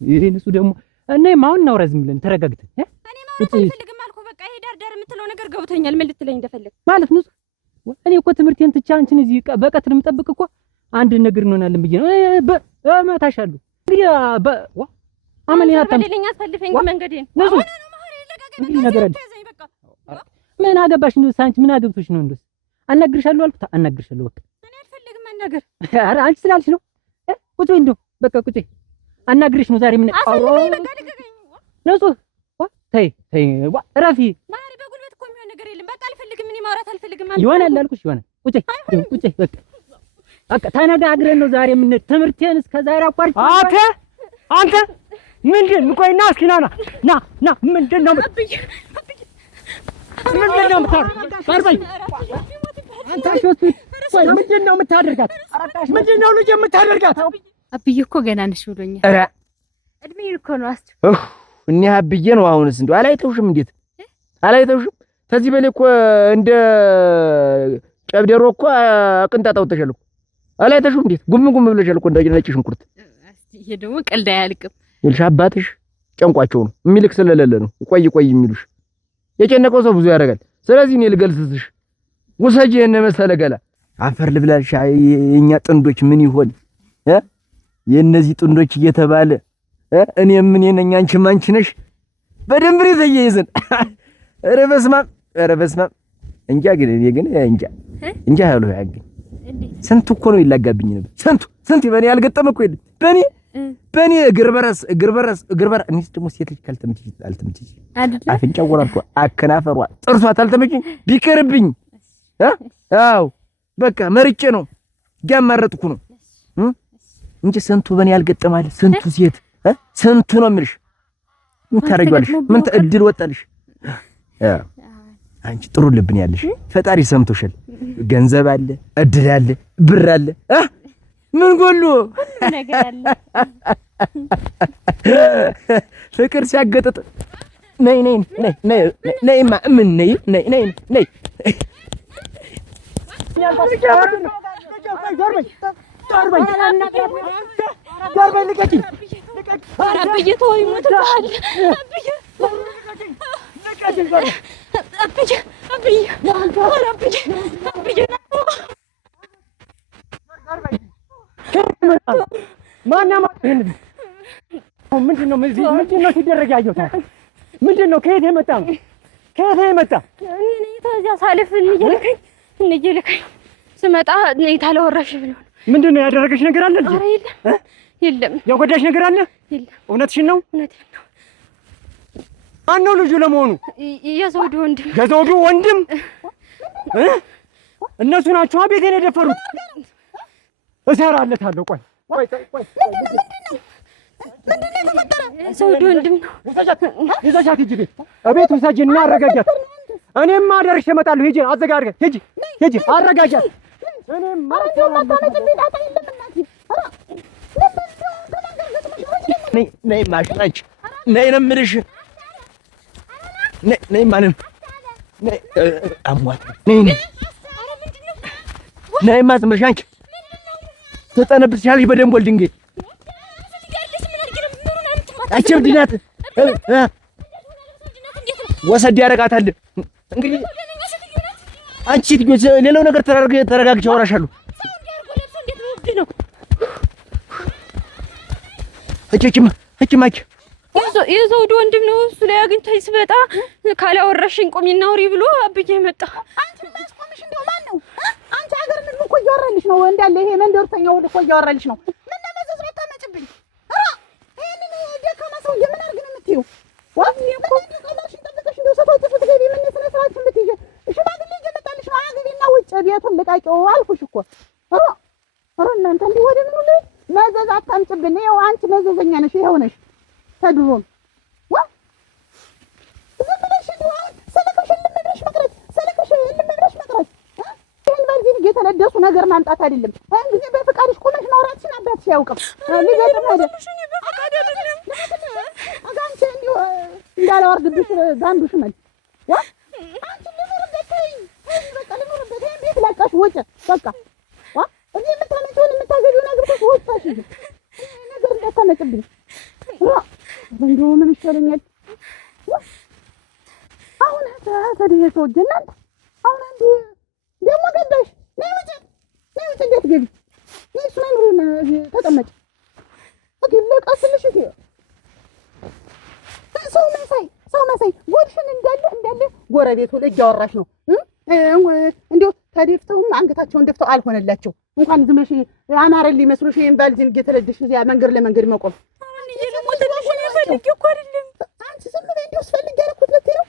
ይሄ ንጹህ ደግሞ እኔም አሁን እናውራ ዝም ብለን ተረጋግተን እኔ ማውራት አልፈልግም አልኩህ። በቃ ይሄ ዳር የምትለው ነገር ገብቶኛል። ምን ልትለኝ እንደፈለግ ማለት ንጹህ እኔ እኮ ትምህርቴን ትቼ አንቺን እዚህ በቀትር የምጠብቅ እኮ አንድ ነገር እንሆናለን ብዬ ነው። እመታሻለሁ እንግዲህ አመሌና ታምልኝ አትፈልፈኝ መንገዴን ንጹህ ነገር አለ። ምን አገባሽ ነው ሳንቺ ምን አገብቶሽ ነው? እንደስ አናግርሻለሁ አልኩት አናግርሻለሁ። በቃ እኔ አልፈልግም አናግር። ኧረ አንቺ ስላልሽ ነው። ቁጭ በይ እንደው በቃ ቁጭ በይ አናግርሽ ነው ዛሬ ምን አፈልፈኝ በቃ ልቀቀኝ። ንጹህ ተይ እረፊ። ማሪ በጉልበት እኮ የሚሆን ነገር የለም። በቃ አልፈልግም። እኔ ማውራት አልፈልግም። ይሆናል አልኩሽ ይሆናል። ቁጭ በይ በቃ ተነጋግረን ነው ዛሬ ምን ትምህርቴን እስከ ዛሬ አቋርጬ አንተ ምንድን ቆይና እስኪ ና ምንድን ነው ምንድን ነው የምታደርጋት? ምንድን ነው ልጅ የምታደርጋት? አብዬ እኮ ገና ነሽ ብሎኛል። ኧረ እድሜ እኮ ነው አስቸው እኔ አብዬ ነው አሁንስ እንደው አላይተውሽም? እንዴት አላይተውሽም? ከዚህ በላይ እኮ እንደ ጨብደሮ እኮ አቅንጣጣው ተሸልኩ አላይተውሽም? እንዴት ጉም ብለሻል እኮ እንደ ነጭ ሽንኩርት። ይሄ ደግሞ ቀልድ አያልቅም። ይልሽ አባትሽ ጨንቋቸው ነው የሚልክ ስለሌለ ነው ቆይ የሚሉሽ። የጨነቀው ሰው ብዙ ያደርጋል። ስለዚህ እኔ ልገልጽሽ ውሰጂ የነ መሰለ ገላ አፈር ልብላሽ። የኛ ጥንዶች ምን ይሆን የነዚህ ጥንዶች እየተባለ እኔም እኔ ነኝ አንቺም አንቺ ነሽ በደንብ ተያይዘን። ኧረ በስመ አብ እንጃ ግን እኔ ግን እንጃ ያለው ያገኝ ስንቱ እኮ ነው ይላጋብኝ ነበር። ስንቱ በእኔ ያልገጠመ እኮ የለም። በእኔ እግር በረስ እኔስ ደግሞ ሴት ልጅ ካልተመቸኝ አልተመቸኝ አፍንጫ ወራቷ አከናፈሯ ጥርሷ ታልተመቸኝ ቢቀርብኝ አዎ በቃ መርጬ ነው ያማረጥኩ ነው እንጂ ስንቱ በእኔ ያልገጠማል። ስንቱ ሴት ስንቱ ነው የምልሽ። ምን ታረጋለሽ? ምን እድል ወጣልሽ? አንቺ ጥሩ ልብ ነው ያለሽ። ፈጣሪ ሰምቶሻል። ገንዘብ አለ፣ እድል አለ፣ ብር አለ። ምን ጎሎ ነገር አለ። ፍቅር ሲያገጥጥ ነይ ምን ነይ ልቀቂኝ! ኧረ አብዬ ተወው ይሞትብሃል። ምንድን ነው ሲደረግ ያየሁት? ምንድን ነው? ከየት የመጣ ነው? ከየት የመጣ? እኔ ተዚያ ሳልፍ እየልከኝ ስመጣ ታለወራሽ ብሎ ነው። ምንድን ነው ያደረገሽ ነገር አለ? ኧረ የለም። ያጎዳሽ ነገር አለ? የለም። እውነትሽን ነው? እውነቴን ነው። ማን ነው ልጁ ለመሆኑ? የዘውዱ ወንድም። የዘውዱ ወንድም? እነሱ ናቸው ቤቴን የደፈሩት። እሰራለታለሁ። ቆይ የዘውዱ ወንድም ነው። ይዘሻት ሂጂ፣ ቤት ውሰጂና አረጋጊያት። እኔማ ደርሼ እመጣለሁ። ሂጂ አዘጋጅ፣ ሂጂ አረጋጊያት። እኔማ ነይ ማሽናች ነይ ነው የምልሽ። ነይ ማንም ነይ አሟት ነይ ዝም ብለሽ አንቺ ተጠነብስሻለሽ በደንብ ወልድንጌ አንቺ እብድ ናት። ወሰድ ያደርጋታል። እንግዲህ አንቺ ሌላው ነገር ተረጋግቼ አወራሻለሁ። እችማች የዘውዱ ወንድም ነው። እሱ ላይ አግኝተኝ ስመጣ ካላወራሽኝ ቆሚና አውሪ ብሎ አብዬ መጣ። አንቺ ማስቆምሽ እንደው ማን ነው? አንቺ ሀገር ምን እኮ እያወራልሽ ነው እንዳለ ይሄ መንደርተኛው እኮ እያወራልሽ ነው። ምን ለመዘዝ መጣመጭብኝ? ይሄንን ደካማ ሰውዬ ምን አድርግ ነው የምትይው? ወይኔ እኮ ደካማሽን ጠብቀሽ እንደው ሰፋት ስትገቢ ምን ስነ ስርዓት የምትይዥ ሽማግሌ እየመጣልሽ ነው። አግቢና ውጭ ቤቱን ልቃቂው አልኩሽ እኮ። እናንተ እንዲህ ወደ ምን ሁሉ መዘዝ አታምጭብን። ይኸው አንቺ መዘዘኛ ነሽ። ይኸው ነሽ ተድሮም ዝም ብለሽ ሰለከሽ ልምብለሽ መቅረት ይህን በዚህ እየተነደሱ ነገር ማምጣት አይደለም። ይህን ጊዜ በፍቃድሽ ቁመሽ ማውራትሽን አባትሽ አያውቅም። ሊገጥም ሄደ አጋንቼ እንዲሁ እንዳላወርድብሽ በአንዱ ሽመል አንቺ ልኑርበት በቃ ልኑርበት። ይህን ቤት ለቀሽ ውጭ በቃ እዚህ የምታመጪውን የምታገቢውን አግብተሽ ወጣሽ ነገር እንዳታመጭብኝ። እንደው ምን ይሻለኛል አሁን? ታዲያ ሰውዬ እናንተ አሁን አንዱ ደግሞ ገባሽ። ነይ ውጭ እንዴት ገቢ እሱ ነው ተቀመጭ። ለቀስልሽ ሰው መሳይ ጎድሽን እንዳለ ጎረቤቱ ላይ እያወራሽ ነው። እንዲያው ተደፍተውም አንገታቸውን ደፍተው አልሆነላቸው። እንኳን ዝመሽ አማረልኝ መስሎሽ ይሄን ባልዚን እየተለደሽ እዚያ መንገድ ለመንገድ መቆም አንቺ ዝም በይ። እንዲያው ስፈልግ ያደረኩት ለቴ ነው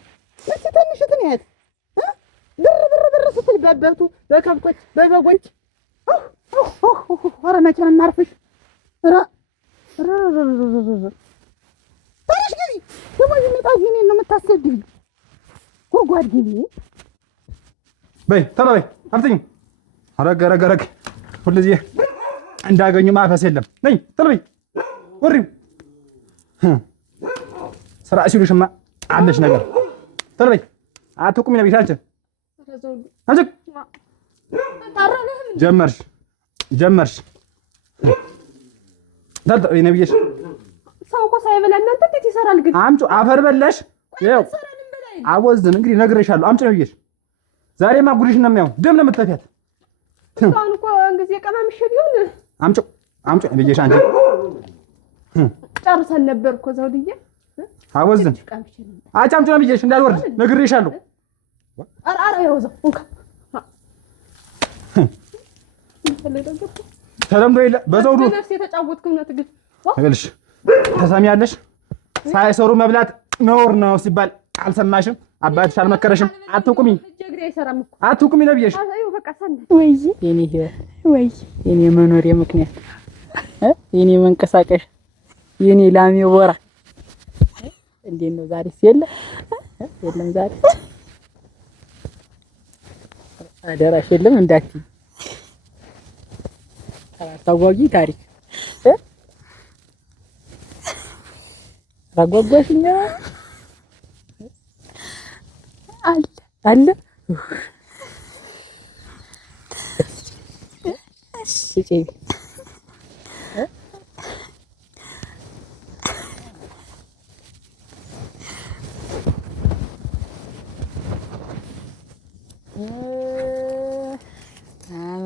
መቼ ትንሽትን ያህል ብር ስትል በበቱ በከብቶች በበጎች ኧረ መቼ ነው የማርፍሽ? ተነሽ ግቢ። ደግሞ ዝመጣ እኔን ነው የምታሰድኝ። ጎጓድ ግቢ በይ ቶሎ በይ። አትተኝም። ረግ ሁልጊዜ እንዳገኙ ማፈስ የለም። ነይ ቶሎ በይ። ወሪው ስራ ሲሉሽማ አለሽ ነገር። ቶሎ በይ። አትቁሚ ነው ቢሻንቺ አንቺ ጀመርሽ ዳዳ ወይ ነብይሽ ሰው እኮ ሳይበላ እናንተ እንዴት ይሰራል ግን? አምጪ አፈር በላሽ። ይኸው አወዝን እንግዲህ ነግሬሻለሁ። አምጪ ነብይሽ ዛሬማ ጉድሽን ነው የሚያው ደም ነው የምትተፊያት። አሁን እኮ እንግዲህ ቀማምሽ ቢሆን አምጪ ነብይሽ አንቺ ጨርሰን ነበር እኮ ዘውድዬ። አወዝን አምጪ ነብይሽ እንዳልወርድ ነግሬሻለሁ። አራ ያውዘው እንካ ተለምዶ የለ በዘውዱ ነፍስ የተጫወትከው ነው ትግል እልሽ ተሰሚያለሽ። ሳይሰሩ መብላት ነውር ነው ሲባል አልሰማሽም? አባትሽ አልመከረሽም? አትቁሚ ነብይሽ። ወይ የኔ ህይወት ወይ የኔ መኖሪያ ምክንያት የኔ መንቀሳቀሽ የኔ ላሜ ወራ እንዴት ነው ዛሬ? የለም ዛሬ አደራሽ የለም እንዳትዪ። ታጓጊ ታሪክ ታጓጓሽኛ አለ እሺ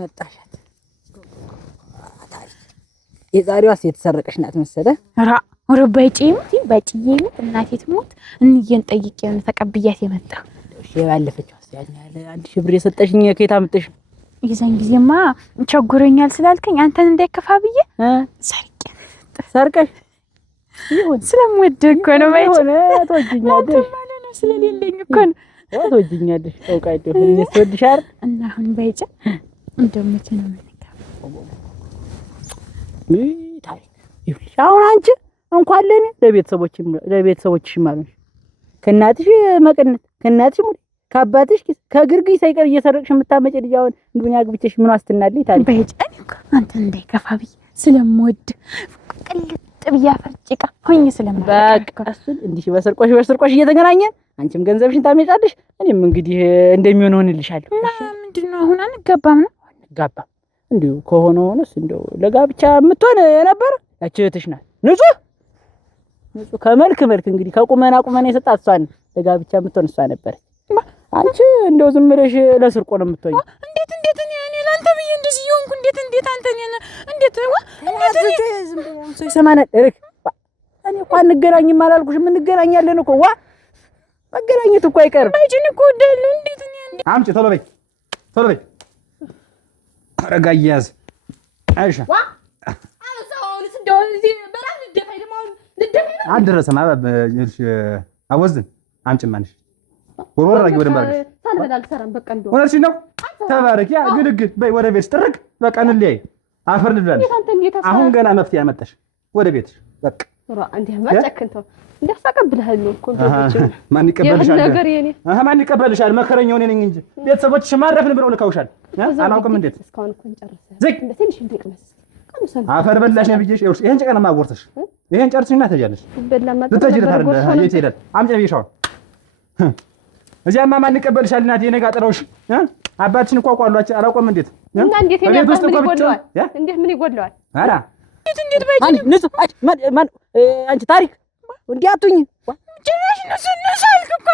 አመጣሻት። የዛሬዋስ የተሰረቀሽ ናት መሰለህ? ኧረ ባጭዬ እናቴ ትሞት እንዬን ጠይቄ ነው ተቀብያት የመጣው። እሺ ባለፈችው ያለ 1000 ብር የሰጠሽኝ ከየት አምጥተሽ? የዛን ጊዜማ ቸጉረኛል ስላልከኝ አንተን እንዳይከፋ ብዬ ሰርቀሽ ይሁን ስለምወድህ እኮ ነው። ትወጂኛለሽ ማለት ነው ስለሌለኝ እኮ ነው። ትወጂኛለሽ ታውቃለሁ። እኔስ ትወድሻል እና አሁን ባይጭ እንደምት ነው የምንከፋው። ታሪክ ይኸውልሽ አሁን አንቺ እንኳን ለኔ ለቤተሰቦችሽ ማለት ከእናትሽ መቀነት ከእናትሽ ሙሉ ከአባትሽ ከግርግይ ሳይቀር እየሰረቅሽ የምታመጪ ልጅ አሁን ዱንያ ግብቼሽ ምን ዋስትናልኝ? ታዲያ በጨን አንተ እንዳይከፋ ብዬ ስለምወድ ቅልጥ ብያ ፈርጭቃ ሆኝ ስለማለቅ በቃ እሱን እንዲህ በስርቆሽ እየተገናኘን አንቺም ገንዘብሽን ታመጫለሽ፣ እኔም እንግዲህ እንደሚሆን ሆንልሻለሁ። እና ምንድነው አሁን አንጋባም ነው? አንጋባም እንዲሁ ከሆነ ሆነስ እንደው ለጋብቻ የምትሆን የነበረ ያቺ እህትሽ ናት። ንጹህ ከመልክ እንግዲህ ከቁመና የሰጣት እሷን ለጋብቻ የምትሆን እሷ ነበረች። አንቺ እንደው ዝም ብለሽ ለስርቆ ነው የምትሆኝ። እንዴት እኔ ላንተ ብዬ እንደዚህ ይሆንኩ? እንዴት አንተ እንዴት ዝም ብለሽ ሰው ይሰማናል። እኔ እኮ አንገናኝም አላልኩሽም? እንገናኛለን እኮ መገናኘት እኮ አይቀርም። ባይጭን እኮ ወዳለሁ። እንዴት አምጪ ቶሎ በይ አረጋ እያዝ አይሻ አውስ እንደው እዚህ በራስ ልደፋይ ልደፋይ አልደረሰም። አወዝን አምጪ ማንሽ ወርወር አድርጊ ወደ ባርሽ ሳልበላ አልሰራም። በቃ እንደው ወርሽ ነው ተባረክ። ያ ግልግል በይ ወደ ቤት ጥርቅ በቃ እንለያይ። አፈር ልብላለሽ። አሁን ገና መፍትሄ ያመጣሽ ወደ ቤትሽ በቃ እንዴ ማጨክንተው እንዳሳቀብልሃል ነው እኮ ማን ይቀበልሻል? ማን ይቀበልሻል? መከረኛው እኔ ነኝ እንጂ ቤተሰቦችሽ ማረፍን ብለው ልከውሻል። አላውቅም እንዴት እስካሁን እኮ እንጨርሰህ እንደ ትንሽ እንደቅመስ አፈር በላሽ ነው ብዬሽ። ይኸውልሽ ይሄን ጭቀና ማጎርተሽ ይሄን ጨርስሽና ትሄጃለሽ። ልትሄጂ አይደል? የት ሄዳል? አምጪ ነው ብዬሻው። እዚያማ ማን ይቀበልሻል? እናቴ ነገ አጥረውሽ አባትሽን እኮ አውቋሏችሁ። አላውቅም እንዴት እና እንዴት የኔ ምን ይጎድለዋል? እንዴት ምን ይጎድለዋል? ኧረ እንዴት ባይጭ ንጹህ ማን አንቺ ታሪክ እንዴ አቱኝ ጭራሽ ነሰልክ እኮ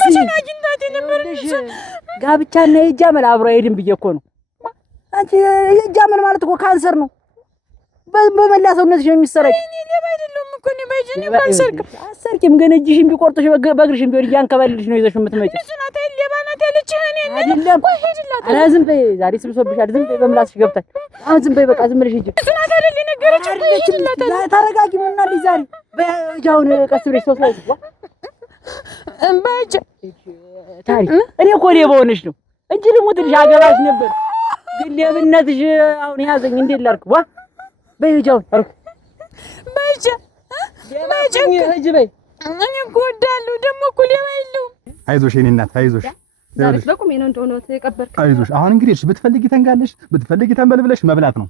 ነሰናጅንታቴ ነበርሽ። ጋብቻና የጃመል አብሮ አይሄድም ብዬ እኮ ነው። አንቺ የጃመል ማለት እኮ ካንሰር ነው። በመላ ሰውነትሽ ነው የሚሰረቅ። እኔ ሌባ አይደለም እኮ ነው ባይጭን ካልሰርክም አሰርኪም ግን እጅሽን ቢቆርጥሽ በእግርሽን ቢሆን እያንከባልልሽ ነው ይዘሽ የምትመጪ። እሱናታ ሌባ ናት ያለችህ እኔ አይደለም። ኧረ ዝም በይ ዛሬ ስብሶብሻል። ዝም በይ በምላስሽ ገብታል። አሁን ዝም በይ በቃ ዝም ብለሽ ሂጂ። እሱናታ አይደል ነገረች እኮ ይላታል። ተረጋጊ ምን አለ ዛሬ በጃውን ቀስ ብለሽ ሰው ሳይዝ ባይጭ ታሪክ እኔ እኮ ሌባ ሆነሽ ነው እንጂ ልሙትልሽ አገባሽ ነበር። ግን ሌብነትሽ አሁን ያዘኝ። እንዴት ላድርግ? በይጃውን አርኩ ባይጭ ሂጂ በይ። እኔ እኮ እወዳለሁ ደግሞ እኮ ሌባ የለውም። አይዞሽ የኔ እናት አይዞሽ። ዛሬ በቁሜ ነው እንደሆነ ተቀበርክ። አይዞሽ አሁን እንግዲህ ብትፈልጊ ተንጋለሽ ብትፈልጊ ተንበልብለሽ መብላት ነው።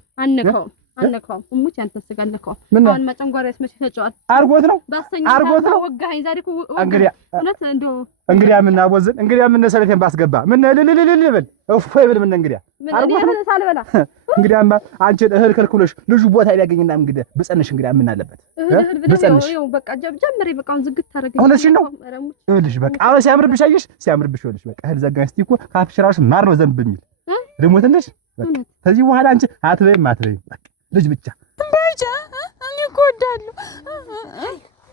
አነካውም እሙች አንተ ስጋለከው አሁን መጨንጓሪያስ መቼ ተጫዋት አርጎት ነው አርጎት ነው ወጋኝ ዛሬ እኮ እንግዲያ ምን አወዝን እንግዲያ ምን ሰለቴን ባስገባ ምን ልልልልል ብል እፎይ ብል ምን እንግዲያ አርጎት ነው ሳልበላ እንግዲያማ አንቺ እህል ከልኩለሽ ልጁ ቦታ ሊያገኝና እንግዲህ ብጸንሽ እንግዲያ ምን አለበት ብጸንሽ በቃ ጀምሪ በቃ አሁን ዝግት ታረጋኝ። እውነትሽን ነው ይኸውልሽ በቃ አሁን ሲያምርብሽ አየሽ ሲያምርብሽ ይኸውልሽ በቃ እህል ዘጋኝ እስቲ እኮ ካፍሽ ራሱ ማር ነው ዘንብ የሚል ልሞትልሽ በቃ ከዚህ በኋላ አንቺ አትበይም በቃ ልጅ ብቻ ባይጫ እኔ እኮ እወዳለሁ።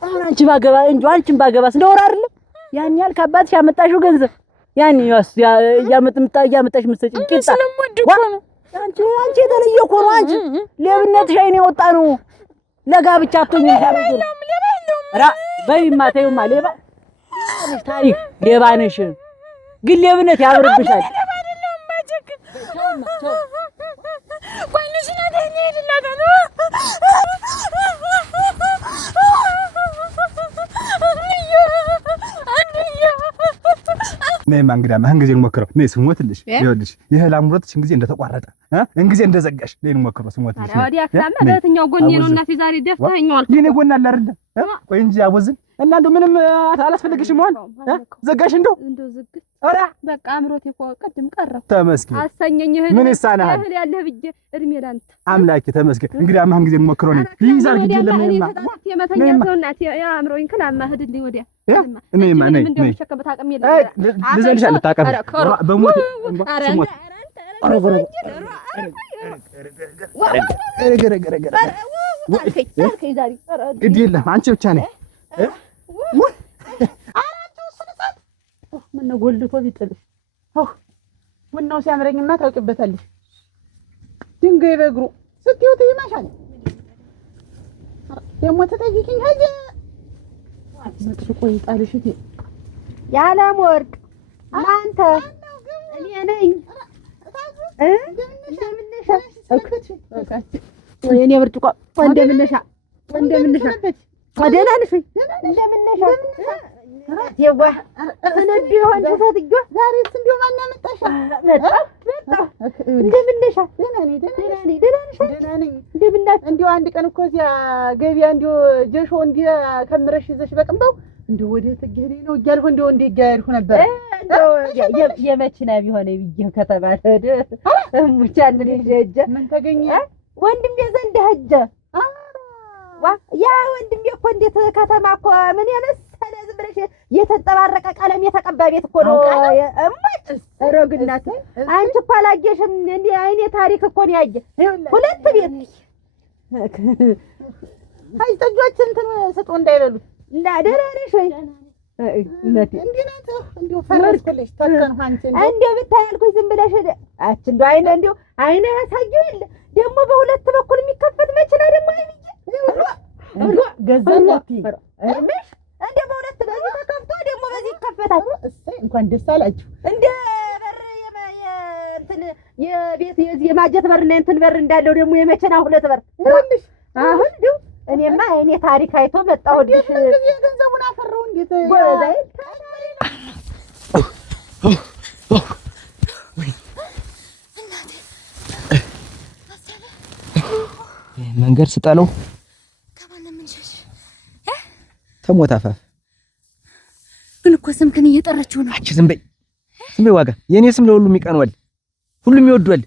አሁን አንቺ ባገባ እንጂ አንቺን ባገባስ እንደወራ አይደለም ያን ያህል ከአባትሽ ያመጣሽው ገንዘብ ያን እያመጣሽ የምትሰጪው ቂጣ ስለምወድ እኮ ነው። አንቺ የተለየ እኮ ነው። አንቺ ሌብነትሽ አይኔ የወጣ ነው። ለጋብቻ አትሆኝም ታረጁ ራ በይማ ተይውማ ሌባ ነሽ ታሪክ ሌባ ነሽ። ግን ሌብነት ያምርብሻል። ነይማ እንግዲህ ማን ጊዜ እንሞክረው ነይ ስሞትልሽ ይኸውልሽ ይሄ ላምሮትሽ ጊዜ እንደተቋረጠ እንግዲህ እንደዘጋሽ ለኔ ሞክሮ ስሞት ኧረ ወዲያ ካማ በየትኛው ጎኔ ነው እናቴ ዛሬ ደፍተኸኝ አልኩ። የኔ ጎን አለ አይደል? ቆይ እንጂ አቦዝን እና እንደው ምንም አላስፈልግሽም ሆን ዘጋሽ እንደው ዝግ። ኧረ በቃ አምሮቴ እኮ ቅድም ቀረሁ። ተመስገን አሰኘኝ። እህል ምን ይሳናል? እህል ያለህ ብዬ እድሜ ላንተ አምላኬ ተመስገን። እንግዲህ አማን ጊዜ ሞክሮ ነው ይይዛል ግድ የለም ነይማ የመተኛት ነው እናቴ ያምሮኝ ከላማ ህድልኝ ወዲያ ነይማ ነይ ነይ ልዘልሽ አልታቀፍ በሞት ስሞት ግድ የለም አንቺ ብቻ ነኝ። ምነው ጎልቶ ቢጥልሽ ቡናው ሲያምረኝማ ታውቂበታለሽ። ድንጋይ በእግሩ ስትይውት ይመሻል። ደግሞ ተጠይቂኝ ሀጀ መጥቆ ይጣልሽ እቴ የዓለም ወርቅ አንተ እኔ ነኝ። የኔ ብርጭቆ እንደምነሻ ደህና ነሽ ወይ? እንደምነሻ የዋ ስንዱ ይሆን ተሰጥጆ ዛሬስ እንዲሁ ማን አመጣሽ? መጣ እንደምነሻ ደህና ነኝ። እንዲሁ አንድ ቀን እኮ እዚያ ገበያ እንዲሁ ጀሾ እንዲህ ከምረሽ ይዘሽ በቅንባው እንዲሁ ወደ ትገሄዴ ነው እያልሁ እንዲሁ እንዲጋያልሁ ነበር። እንደው የመኪና ቢሆነ ብዬ ከተባለ ሙቻል ልጅ ሄጀ ምን ተገኘ? ወንድሜ ዘንድ ሄጀ። ያ ወንድሜ እኮ እንዴት ከተማ እኮ ምን የመሰለ ዝም ብለሽ የተንጠባረቀ ቀለም የተቀባ ቤት እኮ ነው። እማጭ ረግናት አንቺ እኮ አላየሽም እንዴ? አይኔ ታሪክ እኮ ነው ያየ። ሁለት ቤት አይ ጠጆች እንትን ስጡ እንዳይበሉት እና ደህና ነሽ ወይ? እናቴ እንዴ ፈረስኩልሽ ተከንሁ አንቺ እንዴ ብታያልኩኝ ዝም ብለሽ አች እንዴ አይነ ያሳየው የለ ደግሞ በሁለት በኩል የሚከፈት መኪና ደግሞ አይብዬ ገዛላት እርምሽ እንዴ በሁለት በዚህ ተከፍቶ ደግሞ በዚህ ይከፈታል። እሰይ እንኳን ደስ አላችሁ። እንዴ በር እንትን የቤት የማጀት በርና እንትን በር እንዳለው ደግሞ የመኪና ሁለት በር ይኸውልሽ አሁን እንዴ እኔማ እኔ ታሪክ አይቶ መጣሁልሽ። ገንዘቡን አፈራው እንዴት ወዳይ መንገድ ስጠለው ከማንም እንሸሽ ተሞት አፋፍ ግን እኮ ስምክን እየጠራችው ነው። አቺ ዝም በይ ዋጋ የኔ ስም ለሁሉም ይቀንዋል፣ ሁሉም ይወዷል፣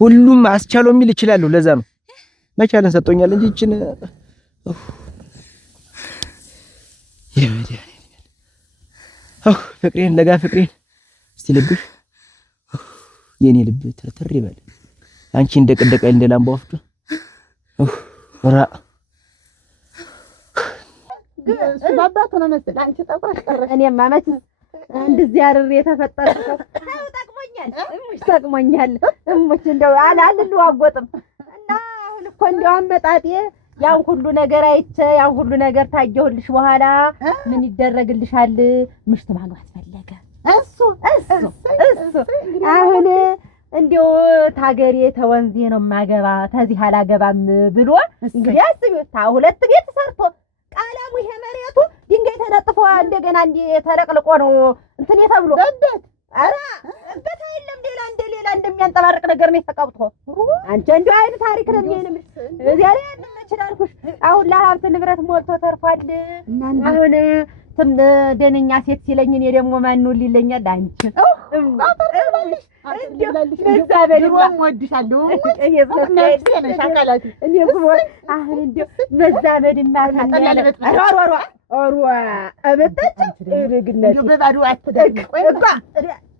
ሁሉም አስቻለው የሚል ይችላል። ለዛ ነው መቻለን ሰጥቶኛል እንጂ እቺን የመዲያ ፍቅሬን ለጋ ፍቅሬን እስቲ ልብሽ የኔ ልብ ተተር ይበል አንቺ እንደቀደቀል እንደላምባ ወፍዶ ራ ባባቱ ነው መሰል አንቺ ጠቁረሽ ቀረሽ። እኔማ መች እንደዚህ አርሬ የተፈጠረው ጠቅሞኛል። እሙች እንደው አልልዋጎጥም እና አሁን እኮ እንደው አመጣጤ ያን ሁሉ ነገር አይቼ ያን ሁሉ ነገር ታየሁልሽ በኋላ ምን ይደረግልሻል? ምሽት ማግባት ፈለገ እሱ አሁን እንደው ታገሬ ተወንዜ ነው ማገባ ተዚህ አላገባም ብሎ እንግዲህ አስቢው ሁለት ቤት ሰርቶ ቃላሙ ይሄ መሬቱ ድንጋይ ተነጥፎ እንደገና እንደ ተለቅልቆ ነው እንትን የተብሎ በበት አራ በታ የለም ሌላ እንደሚያንጠባርቅ ነገር ነው ተቀብቶ አንቺ እንደው አይን ታሪክ ነው የሚልም እዚያ ላይ እንደምችላልኩሽ አሁን ለሀብት ንብረት ሞልቶ ተርፏል። አሁን ደነኛ ሴት ሲለኝ እኔ ደግሞ ማን ነው ሊለኛል? አንቺ አፈርልሽ አንቺ ለዛበልም ወድሻለሁ እኔ ስለሰለሽ አካላት እኔ አሁን እንደው መዛበድማ ታኛለ አሯሯ አበተች እርግነት እንደው በባዶ አትደግ ቆይባ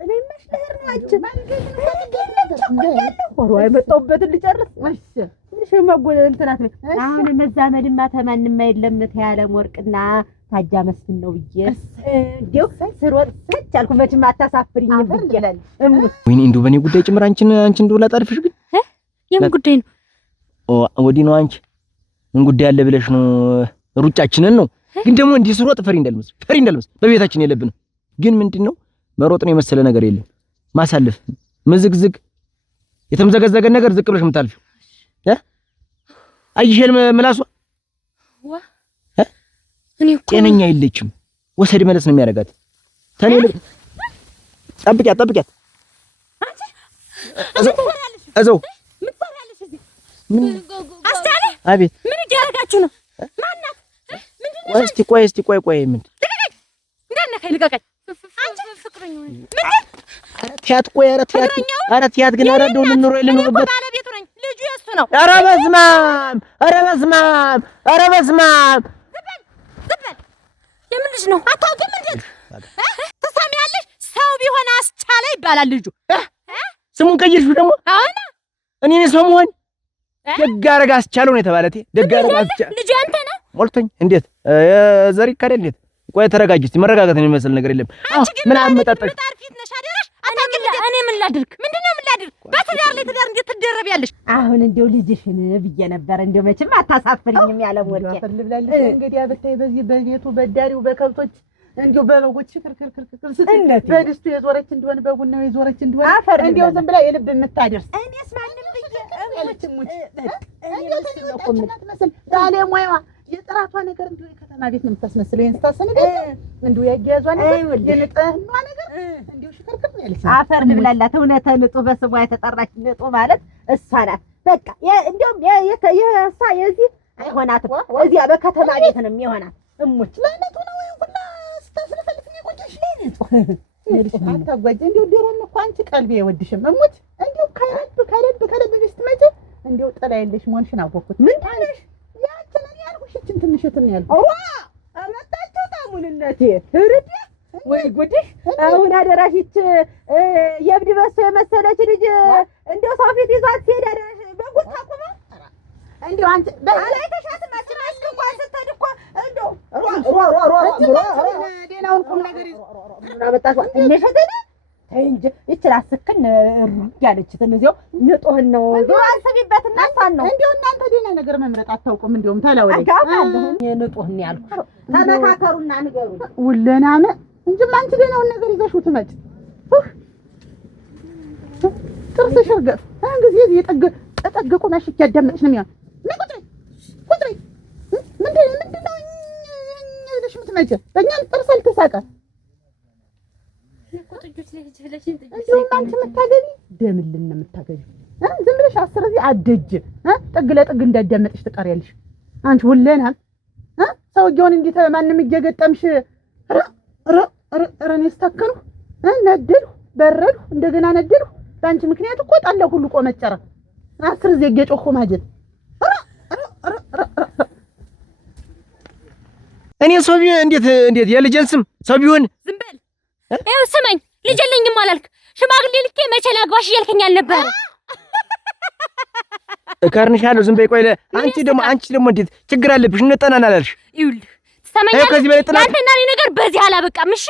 እኔ መስለህ ነው አንቺ አሯ የመጣሁበትን ልጨርስ እሺ ማጎለ እንትናት አሁን መዛመድማ ተማንም አይለም ተያለም ወርቅና ታጃ መስፍን ነው ብዬ እንደው ስሮጥ ሰቻልኩ መቼም አታሳፍሪኝ ብዬላል። ወይኔ እንደው በኔ ጉዳይ ጭምር አንቺን እንደው ላጣርፍሽ ግን የምን ጉዳይ ነው? ወዲህ ነው አንቺ ምን ጉዳይ አለ ብለሽ ነው? ሩጫችንን ነው ግን ደግሞ እንዲህ ስሮጥ ፈሪ እንዳልመስል በቤታችን የለብንም። ግን ምንድነው መሮጥን የመሰለ ነገር የለም። ማሳለፍ ምዝግዝግ የተመዘገዘገ ነገር ዝቅ ብለሽ የምታልፊው አይሽል ምላሷ እኔ እኮ ጤነኛ የለችም። ወሰድ መለስ ነው የሚያደርጋት። ተኔ ጠብቂያት እዛው ምን ትሰሪያለሽ እዚህ? ምን አስቻለ አቤት ምን እያደረጋችሁ ነው? ማናት? ምንድነው? ቆይ ምን እንዳነካኝ ልቀቀኝ። አንቺ ፍቅረኛው ትያት ቆይ ኧረ ትያት ግን ኧረ እንደው ልንኖርበት ባለቤቱ ነኝ። ልጁ የእሱ ነው። ኧረ በስመ አብ ዝም በል የምን ልጅ ነው? አታውቂም እንዴ? ትሰሚያለሽ? ሰው ቢሆን አስቻለ ይባላል ልጁ። ስሙን ቀይርሽው ደግሞ አሁን እኔ ሰው መሆን ደግ አደረገ አስቻለው ነው የተባለ ደግ አደረገ አስቻለው ልጁ አንተ ነህ። ሞልቶኝ እንዴት ዘር ይካደል እንዴት? ቆይ ተረጋጊ እስቲ። መረጋጋት ነው የሚመስል ነገር የለም። ምን አመጣጣሽ? እኔ ምን ላድርግ? ምንድነው ምን ላድርግ? በትዳር ላይ ትዳር እንዴት ትደረቢያለሽ? አሁን እንደው ልጅሽን ብዬ ነበር። እንደው መቼም አታሳፍሪኝም ያለ ወርቄ እንግዲህ አብታይ በዚህ በቤቱ በዳሪው በከብቶች እንዲሁ በበጎች ክርክር ስትል በድስቱ የዞረች እንደሆነ በቡናው የዞረች እንደሆነ እንዲሁ ዝም ብላ የልብ የምታደርስ እኔስ ማንም ብዬ ባለሙያዋ የጥራቷ ነገር እንዲሁ የከተማ ቤት ነው የምታስመስለው። ይሄን ስታሰነደ እንዲሁ ያያዟ ነገር የንጥህና ነገር እንዲሁ ሽክርክር ያለች አፈር ልብላላት። እውነተ ንጹህ በስሟ የተጠራች ንጹህ ማለት እሷ ናት። በቃ እንደውም የእሷ የዚህ አይሆናትም። እዚያ በከተማ ቤት ነው የሚሆናት። እሞች ለነቱ ነው ሁላ ስታስፈልግ ነው ቆጨሽ ለነቱ አታጓጅ። እንዲሁ ድሮም እኮ አንቺ ቀልቤ አይወድሽም እሞች። እንዲሁ ከለብ ስትመጪ እንዲሁ ጥላ የለሽ መሆንሽን አወኩት። ምን ታለሽ ያንቺን ያልኩሽ እችን ትንሽትን ያልኩሽ አመጣችሁ ታሙንነቴ ህርድ ወይ ጉድሽ። አሁን አደራሽች የብድ በሶ የመሰለች ልጅ እንደው ሰው ፊት ይዟት ሲሄድ አደራሽ በጉት ታቁማ እንደው አንቺ በላይተሻት ማችን አስከዋ ስትሄድ እኮ እንደው ዴናውን ቁም ነገር አመጣሽ እነሸተነ እንጂ ይችላል ስክን ያለች ተነዚው ንጦህን ነው ዞር አሰቢበት እናንተን ነው እንደው እናንተ ዴና ነገር መምረጥ አታውቁም። እንደውም ተላወለ ንጦህን ያልኩ ተመካከሩና ንገሩ ውለናመ እንጂ አንቺ ዴናውን ነገር ይዘሽው ትመጭ ጥርስ ሸርገፍ አሁን ጊዜ የጠገቁ ማሽክ ያዳመጥሽ ነው የሚሆን ቁጥሪ ምንድነው እሺ ምትመጭ በእኛም ጥርስ አልተሳቀ እንደው አንቺ የምታገቢ ደምልን ነው የምታገቢ። ዝም ብለሽ 10 ጊዜ አደጅ ጥግ ለጥግ እንዳዳመጥሽ ትቀሪያለሽ። አንቺ ሁለናም ሰውዬውን እንዴት ማንም እየገጠምሽ ረኔ ስታከኑ ነደዱ በረዱ እንደገና ነደዱ። በአንቺ ምክንያት እኮ ጣለው ሁሉ ቆመጨረ። 10 ጊዜ እየጮኹ ማጀት እኔ ሰው እንዴት የልጄን ስም ሰው ቢሆን ዝም በል። ይኸው ስመኝ ልጅ የለኝም አላልክ? ሽማግሌ ልኬ መቼ ላግባሽ እያልከኝ አልነበረ? እከርንሻለሁ። ዝም በይ። ቆይ አንቺ ደግሞ እንዴት ችግር አለብሽ? እንጠናና አላልሽ? ይኸውልህ ትሰማኛለህ? ከዚህ በላይ ጥላት አንተና እኔ ነገር በዚህ አላበቃም። እሺ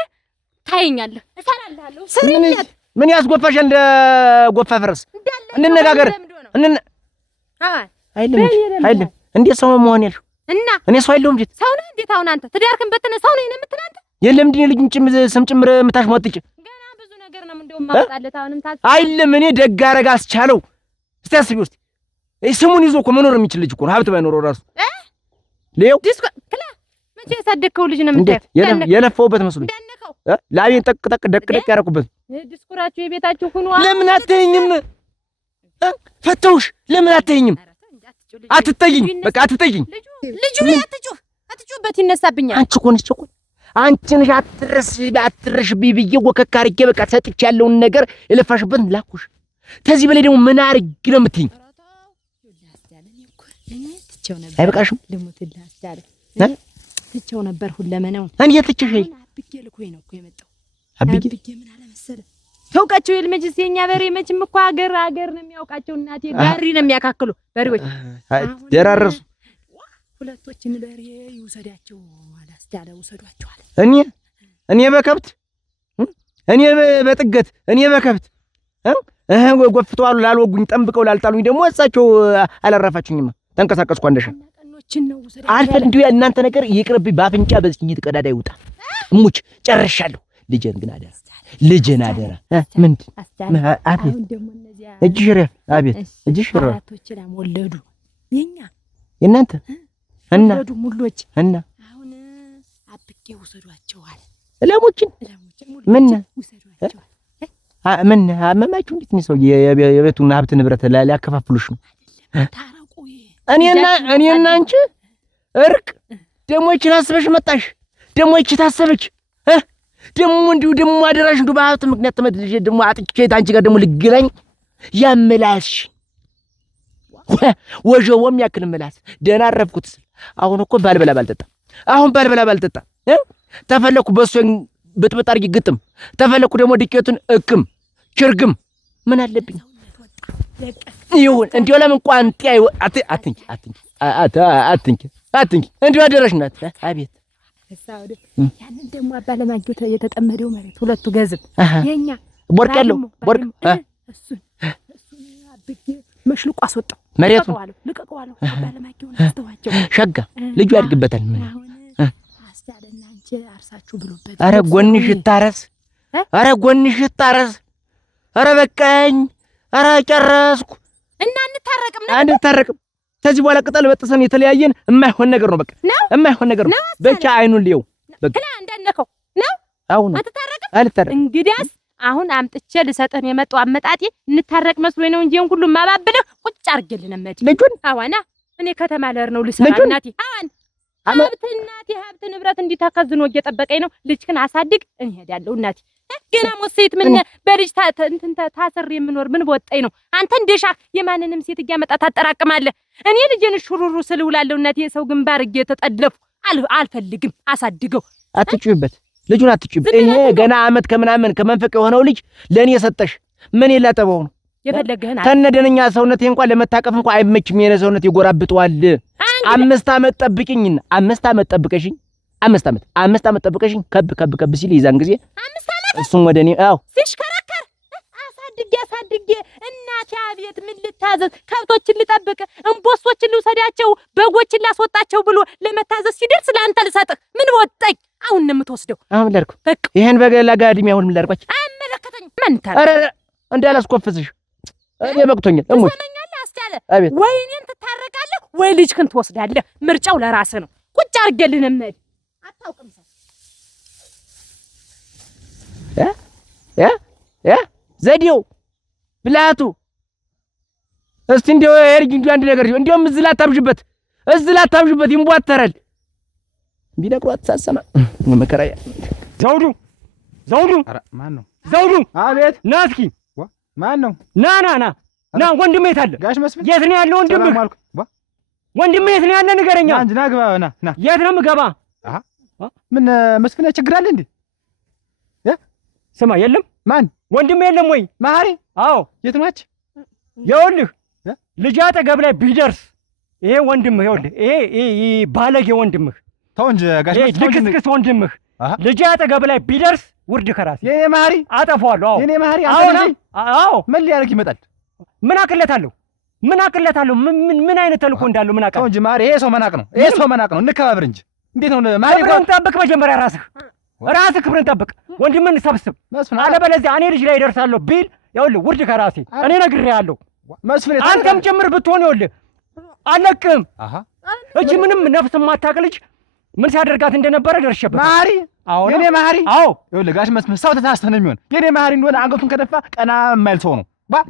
ታየኛለህ፣ እሰራልሃለሁ። ስሪኛት ምን ያስጎፋሽ? እንደ ጎፋ ፈረስ እንነጋገር። አይደለም እንዴት ሰው መሆን ያልሽው? እና እኔ ሰው አይደለሁም እንዴት? ሰው ነህ እንዴት? አሁን አንተ ትዳርክን በተነ ሰው ነህ የምትል አንተ? የለም እንዴ ልጅን ስም ጭምር የምታሽሟጥጭ ገና ብዙ ነገር ነው እንደውም ማውጣለት። አሁንም አይደለም እኔ ደግ አደረገ አስቻለው። እስቲ አስቢ ውስጥ ስሙን ይዞ እኮ መኖር የሚችል ልጅ እኮ ነው። ሀብት ባይኖረው ራሱ ሌው ዲስኮ ክላ መቼ ያሳደግከው ልጅ ነው የምታየው? የለፋውበት መስሎኝ ላቤን ጠቅ ደቅ ያደረኩበት ዲስኩራችሁ የቤታችሁ ሁኑ። ለምን አትተኝም? ፈተውሽ ለምን አትተኝም? አትተይኝ፣ በቃ አትተይኝ። ልጁ ላይ አትጩህበት ይነሳብኛል። አንቺ እኮ ነሽ እኮ አንቺ ነሽ አትረሽ ብዬ ወከክ አድርጌ በቃ ሰጥቻለሁን ነገር የለፋሽበት ላኩሽ። ከዚህ በላይ ደግሞ ምን አድርጊ ነው የምትይኝ? አይበቃሽም? ልሙትልህ አስቻለ ትቼው ነበር ሁለመናውን። እንዴት ትቼሽ? አብጌ ልኮኝ ነው እኮ የመጣው። አብጌ ምን አለ መሰለህ ተውቃቸው የልመጅስ የኛ በሬ መቼም እኮ ሀገር ነው የሚያውቃቸው። እናቴ ጋሪ ነው የሚያካክሉ በሬዎች ደራረሱ። ሁለቶችን በሬ ይውሰዳቸው አላስቻለ ውሰዷቸው አለ። እኔ በከብት እኔ በጥገት እኔ በከብት ጎፍተዋል ላልወጉኝ ጠንብቀው ላልጣሉኝ ደግሞ እሳቸው አላረፋችሁኝማ። ተንቀሳቀስኩ አንደሽ አልፈል እንዲሁ እናንተ ነገር ይቅርብኝ። በአፍንጫ በዝኝት ቀዳዳ ይውጣ። እሙች ጨርሻለሁ። ልጄን ግን አደራ ልጄን አደራ። ምንድን አቤት እጅሽ ረፍ አቤት እጅሽ ረፍ አራቶች ላም ወለዱ የእናንተ እና ወለዱ ሙሎች እና አሁን አብቄ ውሰዷቸው አለ። ላሞችን ምን ምን አመማችሁ? እንዴት ነው ሰው የቤቱን ሀብት ንብረት ሊያከፋፍሉሽ ነው? እኔና አንቺ እርቅ ደግሞ ይችን አስበሽ መጣሽ። ደግሞ ይች ታሰበች ደግሞ እንዲሁ ደግሞ አደራሽ እንዲሁ በሀብት ምክንያት ተመድልሽ ደግሞ አጥቼ አንቺ ጋር ደግሞ ልገናኝ ያምላሽ ወጀቦም ያክል ምላስ ደህና አረፍኩት። አሁን እኮ ባልበላ ባልጠጣ ተፈለኩ በሶን ብጥብጥ አድርጊ ግጥም ተፈለኩ ደግሞ ድቄቱን እክም ችርግም ምን አለብኝ ይሁን እንዲሁ ለምን ቋንጤ አትንኪ እንዲሁ አደረሽ ናት። አቤት ያንን ደግሞ አባለማጆት የተጠመደው መሬት ሁለቱ ገዝብ የኛ ቦርቅ ያለው ቦርቅ እሱን አብጌ መሽልቆ አስወጣው መሬቱ ልቀቀዋለሁ። አባለማጆን አስተዋቸው ሸጋ ልጁ ያድግበታል። ምን አስቻለና አንቺ አርሳችሁ ብሎበት አረ ጎንሽ ታረስ አረ በቃኝ አረ ጨረስኩ እና እንታረቅም ከዚህ በኋላ ቅጠል በጥሰን የተለያየን የማይሆን ነገር ነው። በቃ የማይሆን ነገር ነው። በቃ አይኑን ሊየው በቃ እንዳነከው ነው። አሁን አልታረቅም። እንግዲያስ አሁን አምጥቼ ልሰጥህ ነው የመጣው። አመጣጤ እንታረቅ መስሎኝ ነው እንጂ ሁሉ ማባብልህ ቁጭ አርገልህ ነመድ ልጁን አዋና እኔ ከተማ ለር ነው ልሰራ እናቴ ሀብት ንብረት እንዲታከዝኖ እየጠበቀኝ ነው። ልጅክን አሳድግ እንሄዳለሁ እናቴ። ገና ሞሴት ምን በልጅ ታስር የምኖር ምን በወጣኝ ነው። አንተ እንደሻ የማንንም ሴት እያመጣ ታጠራቅማለህ። እኔ ልጅን ሹሩሩ ስልውላለሁ እናቴ። የሰው ግንባር እየተጠለፉ አልፈልግም። አሳድገው አትጩይበት፣ ልጁን አትጩይበት። ይሄ ገና አመት ከምናምን ከመንፈቅ የሆነው ልጅ ለኔ ሰጠሽ ምን ይላጠበው ነው የፈለገህን ተነደነኛ ሰውነቴ እንኳን ለመታቀፍ እንኳን አይመችም። የኔ ሰውነት ይጎራብጠዋል። 5 አመት ጠብቂኝና 5 አመት ጠብቀሽኝ 5 አመት ጠብቀሽኝ ከብ ሲል ይዛን ጊዜ 5 አመት እሱም ወደኔ ሲሽከረከር አሳድጌ እናቴ አቤት ምን ልታዘዝ? ከብቶችን ልጠብቅ፣ እንቦሶችን ልውሰዳቸው፣ በጎችን ላስወጣቸው ብሎ ለመታዘዝ ሲደርስ ለአንተ ልሰጥህ ምን ወጣኝ? አሁን ነው የምትወስደው። አሁን ላድርኩ በቃ ይሄን በገላ ጋድሚ አሁን ምን ላድርጋችሁ? አይመለከተኝም። ምን ታረ አረ እንዳላስቆፍስሽ እኔ በቅቶኛል። እሙት ሰማኛለህ አስቻለ ወይ እኔን ትታረቃለህ ወይ ልጅክን ትወስዳለህ። ምርጫው ለራስህ ነው። ቁጭ አድርገልህ ነው የምሄድ። አታውቅም ሰው ዘዴው ብላቱ እስቲ እንደው የርጅ እንጂ አንድ ነገር እንደውም እዚህ ላታብዥበት ይንቧተራል። ቢነግሯት ሳሰማ መከራያ ዘውዱ ኧረ ማን ነው ዘውዱ? አቤት ና እስኪ ማን ነው? ና ወንድምህ የት አለ? ጋሽ መስፍን የት ነው ያለው ወንድምህ? ወንድምህ የት ነው ያለ? ንገረኛ። ና ግባ ና የት ነው የምገባ? ምን መስፍን ችግር አለ እንዴ? ስማ የለም ማን ወንድምህ የለም ወይ? ማሪ? አዎ የት ናች? ይኸውልህ ልጅ አጠገብ ላይ ቢደርስ ይሄ ወንድምህ ይኸውልህ ይሄ ባለጌ ወንድምህ ተው እንጂ ጋሽ መስፍን ልክስክስ ወንድምህ ልጅ አጠገብ ላይ ቢደርስ ውርድ ከራሴ የኔ ማሪ አጠፋዋለሁ። አዎ የኔ ማሪ አንተ ልጅ አዎ ምን ሊያደርግ ይመጣል? ምን አቅለታለሁ? ምን አይነት ተልኮ እንዳለው ምን አቀለ? ተው እንጂ ማሪ፣ ይሄ ሰው መናቅ ነው። እንከባበር እንጂ እንዴት ነው ማሪ? ክብርን ጠብቅ። መጀመሪያ ራስህ ክብርን ጠብቅ። ወንድምን ሰብስብ። አለበለዚያ እኔ ልጅ ላይ እደርሳለሁ ቢል ይኸውልህ ውርድ ከራሴ እኔ ነግሬሃለሁ። መስፍን አንተም ጭምር ብትሆን ይኸውልህ አለቅም። እጅ ምንም ነፍስ የማታውቅ ልጅ ምን ሲያደርጋት እንደነበረ ደርሼበት ማሪ። አሁን የኔ ማሪ አዎ ይኸውልህ ጋሽ መስፍን ሰው ተሳስተህ ነው የሚሆን። የኔ ማሪ እንደሆነ አንገቱን ከደፋ ቀና የማይል ሰው ነው።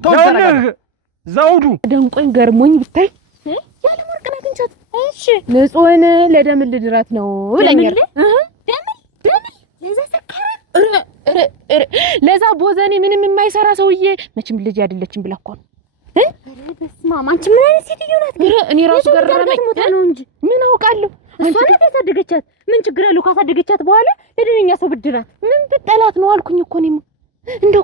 ይኸውልህ ዘውዱ ደንቆኝ ገርሞኝ ብታይ ያለ ወርቅ ናት እንቻት። እሺ ንጹህን ለደም ልድራት ነው ብለኛል። ለዛ ሰከረ ለዛ ቦዘኔ ምንም የማይሰራ ሰውዬ መቼም ልጅ አይደለችም ብላ እኮ ነው። በስመ አብ አንቺ ምን አይነት ሴትዮ ናት? እኔ ራሱ ገረመኝ ነው እንጂ ምን አውቃለሁ። እሷ ናት ያሳደገቻት። ምን ችግር አለው ካሳደገቻት በኋላ ለደነኛ ሰው ብድራት ምን ብጠላት ነው አልኩኝ እኮ እኔማ። እንደው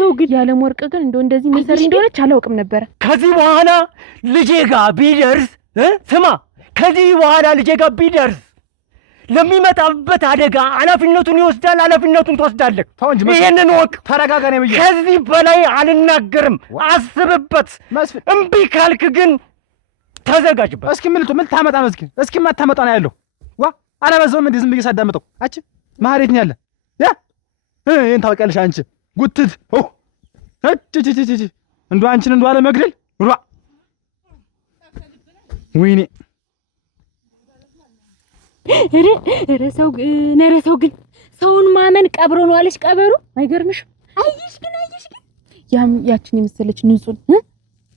ሰው ግን ያለ ወርቅ ግን እንደው እንደዚህ ምን ሰሪ እንደሆነች አላውቅም ነበር። ከዚህ በኋላ ልጄ ጋር ቢደርስ ስማ፣ ከዚህ በኋላ ልጄ ጋር ቢደርስ ለሚመጣበት አደጋ ኃላፊነቱን ይወስዳል። ኃላፊነቱን ትወስዳለህ። ይሄንን ወቅ ተረጋጋ ነው ብዬ ከዚህ በላይ አልናገርም። አስብበት። እምቢ ካልክ ግን ተዘጋጅበት። እስኪ ምን ታመጣ ነው? እስኪ ማታመጣ ነው ያለው። አላበዛውም እንዴ? ዝም ብዬ ሳዳምጠው አቺ ማህሬት ነው ያለ ይሄን ታውቂያለሽ አንቺ ጉትት እንዱ አንቺን እንዱ አለ መግደል ወይኔ ሰው ግን ሰውን ማመን ቀብሮ ነው አለሽ። ቀበሩ አይገርምሽም? አይሽ ያችን የመሰለች ንጹህ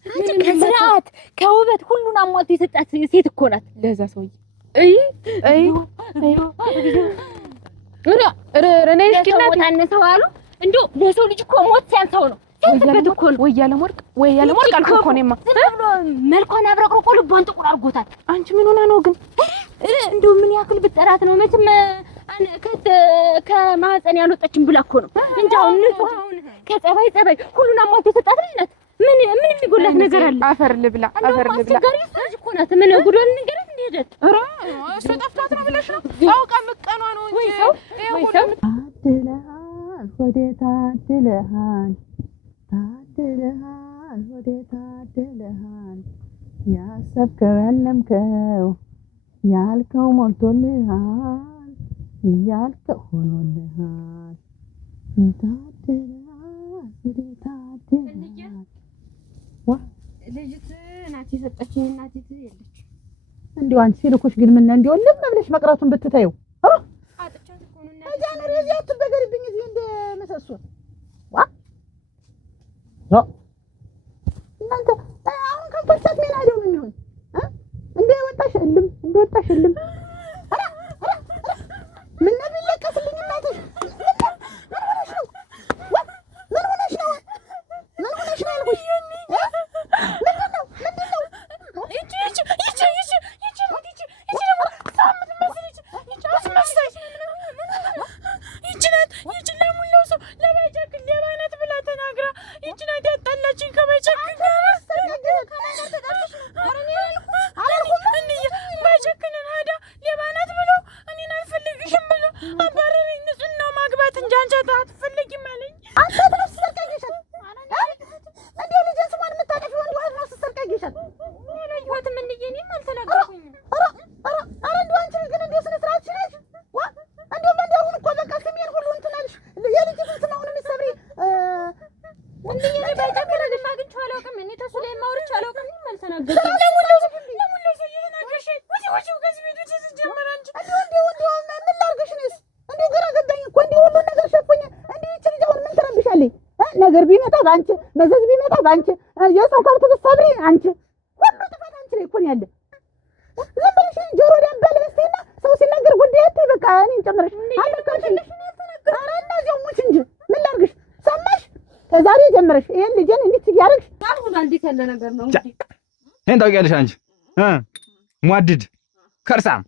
አንቺ ከስርዓት ከውበት ሁሉን አሟልቶ የሰጣት ሴት እኮ ናት ለዛ ሰውዬ። ታነሰው አሉ እንደው ለሰው ልጅ እኮ ሞት ሲያንሰው ነው ሲያንስበት እኮ ነው። ወይ ያለ ወርቅ አልኩ እኮ እኔማ መልኳን አብረቅርቆ ልቧን ጥቁር አድርጎታል። አንቺ ምን ሆና ነው ግን እንደው ምን ያክል ብጠራት ነው መቼም ከማህፀን ያልወጣችን ብላ እኮ ነው እንጂ አሁን ንጹህ አሁን ከጸባይ ሁሉን አሟልቶ የሰጣት ልጅ ናት። ምን የሚጎላት ነገር አለ? አፈር ልብላ አስቸጋሪ ልጅ እኮ ናት። ምን ጉዶን ንገረት እንደሄደት ኧረ እሱ ጠፍቷት ነው ብለሽ ነው አውቃ መቀኗ ነው እንጂ ወይ ሰው ታድለሃል ወደ ታድለሃል ወደ ታድለሃል ያሰብከው ያለምከው ያልከው ሞልቶልሃል ያልከው ሆኖልሃል ታድለሃል ወደ ታድለሃል ልጅት ናት የሰጠችኝ እናቲት የለች። እንዲሁ አንቺ ሲልኮሽ ግን ምን እንዲሁ ልም ብለሽ መቅረቱን ብትታዩ አጥቻት እኮ ነው እና እዛ ነው እዚህ አትበገሪብኝ እዚህ እንደ መሰሶ እናንተ አሁን ከንፈርታት ምን አይደው ነው የሚሆን እንደ ወጣሽ እልም ምን ነው ቢለቀስልኝ እናትሽ ምን ሆነሽ ነው ያልኩሽ? ነገር ቢመጣ ባንቺ መዘዝ ቢመጣ ባንቺ የሰው ከብት ብትሰብሪ አንቺ ሁሉ ጥፋት አንቺ ላይ እኮ ነው ያለ። ዝም ብለሽ ጆሮ ዳባል በስቴና ሰው ሲናገር ጉዳያት በቃ እኔን ጨምረሽ አለካሽልሽ ኧረ እንደዚያው ሙች እንጂ ምን ላድርግሽ? ሰማሽ? ከዛሬ ጀምረሽ ይሄን ልጄን እንዴት ያርግሽ አሁን አንዲት ያለ ነገር ነው እንግዲህ ይሄን ታውቂያለሽ አንቺ ሟድድ ከርሳም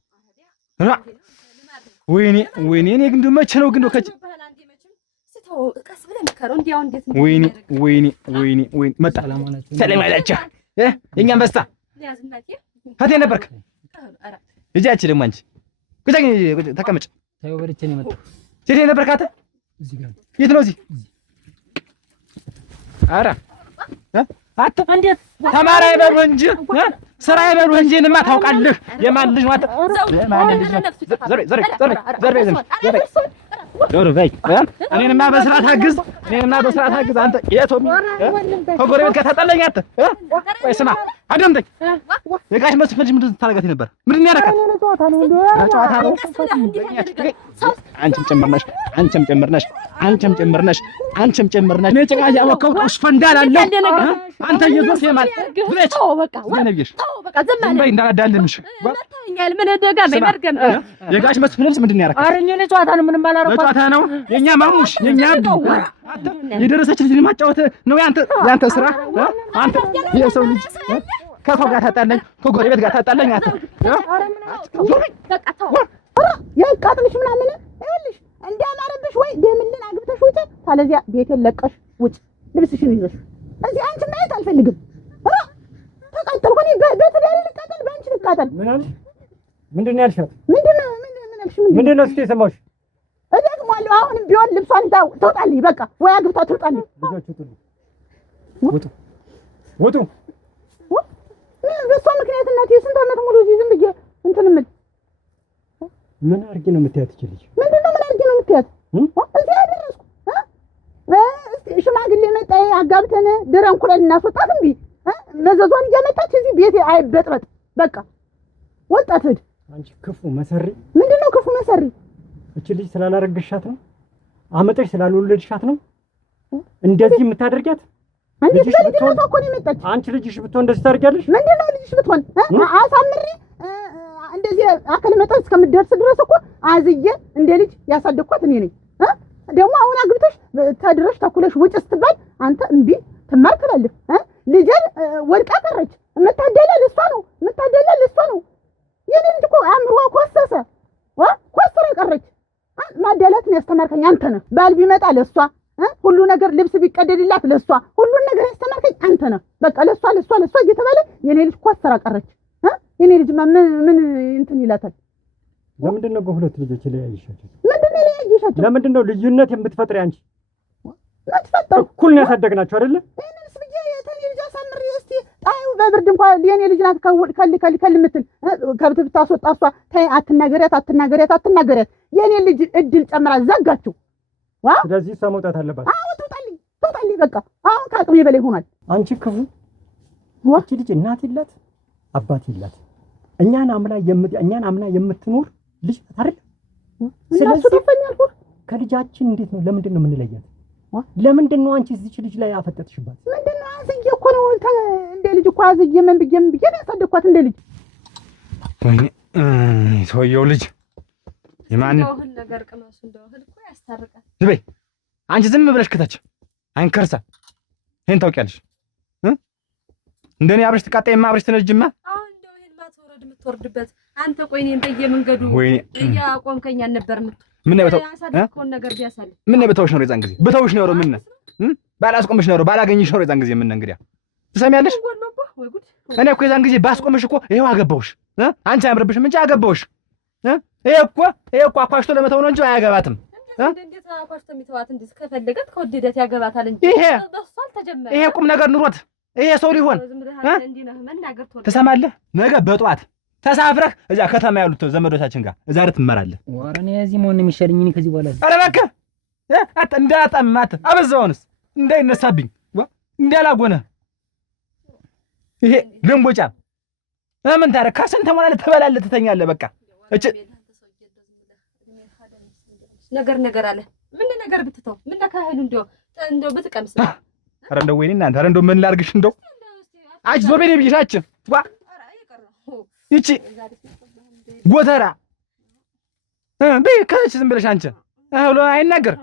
ወይኔ እኔ ግን መቼ ነው ግን ከች ቀስ ብለህ ምከረው እንዲያው እንዴት ነው? ወይኔ መጣ ሰላም አላችሁ የኛን በስታ ያዝናት ፈቴ ነበርክ እጃች ደግሞ አንቺ ተቀመጭ ታዩ በልቼ ነው የመጣው ሴት ነበርክ አንተ እዚህ ጋር የት ነው እዚህ ኧረ አት እንዴት ተማራ ይበሉ እንጂ ስራ ይበሉ እንጂ እንማ ታውቃለህ የማን ልጅ ማለት ዘርበይ እኔንማ በስርዓት አግዝ አንተ የቶሚ ከጎረቤት ጋር ታጣለኝ አንተ ወይ ስማ አደምጠኝ የጋሽ መስፈልሽ ምንድን ታረጋት ነበር ምንድን ያረካት ጨዋታ ነው አንቺም ጨምርነሽ እኔ ጭቃ ያወቀው አስፈንዳል አለ አንተ እየዞርሽ የማል ብለሽ በቃ ዝም በይ እንዳላዳልምሽ ምን ደጋ መርገም የጋሽ መስፈልሽ ምንድን ያረካት አረኝ እኔ ጨዋታ ነው ምንም አላረኩ ጨዋታ ነው የኛ ማሙሽ የኛ አዱ የደረሰች ልጅ ማጫወት ነው ያንተ ስራ አንተ የሰው ልጅ ከሰው ጋር ታጣለኝ ከጎረቤት ጋር ታጣለኝ አንተ በቃ ተው ያቃጥልሽ ምናምን ይኸውልሽ እንዲያማረብሽ ወይ ደምልን አግብተሽ ውጪ ካለዚያ ቤቴን ለቀሽ ውጪ ልብስሽን ይዘሽ እዚህ አንቺ ማየት አልፈልግም ተቃጠልኩ እኔ በትዳሬ ልቃጠል በአንቺ ልቃጠል ምንድን ነው ያልሻት ምንድን ነው እስኪ የሰማሁሽ እደግመዋለሁ አሁንም ቢሆን ልብሷን ትወጣልኝ በቃ ወይ አግብታ ትወጣልኝ ልጆች ውጡ በሷ ምክንያት እናቴ ስንት ዓመት ሙሉ እዚህ ዝም ብዬ እንትን የምል ምን አድርጌ ነው የምትያት ይችልሽ ምንድን ነው ምን አድርጌ ነው የምትያት እዚህ አደረስኩ እስኪ ሽማግሌ መጣ አጋብተን ድረን ኩለን እናስወጣት እምቢ መዘዟን እያመጣች እዚህ ቤቴ አይበጥበጥ በቃ ወጣት ሂድ አንቺ ክፉ መሰሪ ምንድን ነው ክፉ መሰሪ እቺ ልጅ ስላላረግሻት ነው አመጣሽ ስላልወለድሻት ነው እንደዚህ የምታደርጊያት እንዴት ልጅነቷ እኮ ነው የመጣች። አንቺ ልጅሽ ብትሆን እንደዚህ ታደርጊያለሽ? ምንድን ነው ልጅሽ ብትሆን አሳምሬ እንደዚህ አካል መጠን እስከምትደርስ ድረስ እኮ አዝዬ እንደ ልጅ ያሳደግኳት እኔ ነኝ። ደግሞ አሁን አግብተሽ ተድረሽ ተኩለሽ ውጭ ስትባል አንተ እምቢ ትማር ትላለህ። ልጄን ወድቃ ቀረች። የምታደላል እሷ ነው፣ የምታደላል እሷ ነው። የኔ ልጅ እኮ አእምሮዋ ኮሰሰ፣ ኮሰረ ቀረች። ማደላት ነው ያስተማርከኝ አንተ ነህ። ባል ቢመጣ ለእሷ ሁሉ ነገር ልብስ ቢቀደድላት ለእሷ ሁሉን ነገር ያስተማርከኝ አንተ ነህ። በቃ ለእሷ እየተባለ የኔ ልጅ ኮሰራ ቀረች። የኔ ልጅማ ምን እንትን ይላታል? ለምንድን ነው በሁለት ልጆች የለያየሻቸው? ምንድን ነው የለያየሻቸው? ለምንድን ነው ልዩነት የምትፈጥሪ አንቺ? ምትፈጥሩ እኩል ነው ያሳደግናቸው አይደለ? እኔስ ብዬ የተኔ ልጅ አሳምሬ እስቲ ጣዩ በብርድ እንኳን የኔ ልጅ ናት ከል ምትል ከብት ብታስወጣ እሷ ተይ አትናገሪያት የኔ ልጅ እድል ጨምራ ዘጋችው። ስለዚህ እሷ መውጣት አለባት። አዎ ትውጣልኝ በቃ አሁን ከአቅሜ በላይ ሆኗል። አንቺ ክፉ እቺ ልጅ እናት የላት አባት የላት እኛን አምና የምትኖር ልጅ አይደል? ስለዚህ ተፈኛል ከልጃችን እንዴት ነው ለምንድን ነው የምንለያት? ለምንድን ነው አንቺ እዚች ልጅ ላይ አፈጠጥሽባት? ምንድን ነው አዝዬ እኮ ነው እንደ ልጅ እኮ አዝዬ ምን ብዬ ነው ያሳደግኳት እንደ ልጅ። ወይኔ ሰውየው ልጅ የማን ነው ሁሉ ነገር ቅመሱ እንደሆነ እኮ ያስታርቃል። ዝበይ አንቺ ዝም ብለሽ ከታች አይንከርሳ ይሄን ታውቂያለሽ? እንደኔ አብረሽ ተቃጣይማ አብረሽ ተነጅማ አሁን እንደው ይሄን ማትወረድ የምትወርድበት አንተ ቆይ እኔን በየመንገዱ እያቆምከኝ አልነበር የምትወርድ ምን ነው ያሳደግከውን ነገር ቢያሳልፍ ምን ነው በተውሽ ነው የዛን ጊዜ በተውሽ ነው ምን ባላስቆምሽ ነው ባላገኝሽ ነው የዛን ጊዜ ምን እንግዲያ ትሰሚያለሽ? እኔ እኮ የዛን ጊዜ ባስቆምሽ እኮ ይሄው አገባውሽ። አንቺ አያምርብሽም እንጂ አገባውሽ። ይሄ እኮ አኳሽቶ ለመተው ነው እንጂ አያገባትም። እንዴት አኳሽቶ የሚተዋት እንዴ? ከፈለገት ከወደደት ያገባታል እንጂ ይሄ ቁም ነገር ኑሮት ይሄ ሰው ሊሆን ትሰማለህ? ነገ በጧት ተሳፍረህ እዛ ከተማ ያሉት ዘመዶቻችን ጋር እዛ ትመራለህ። ኧረ እኔ እዚህ መሆን የሚሻለኝ እኔ ከዚህ በኋላ ኧረ እባክህ እንዳጣማት አበዛውንስ እንዳይነሳብኝ እንዳላጎነ ይሄ ልምቦጫ ምን ታረክ ከስንት ተሞላለ ተበላለ ትተኛለህ። በቃ እቺ ነገር አለ ምን ነገር ብትተው ምን ካህሉ እንደው ብትቀምስ ኧረ እንደው ወይኔ እናንተ ኧረ እንደው ምን ላድርግሽ እንደው አጭ ዞር በኔ ብዬሽ ዋ ይቺ ጎተራ በይ ከች ዝም ብለሽ አንቺ አሁን አይናገር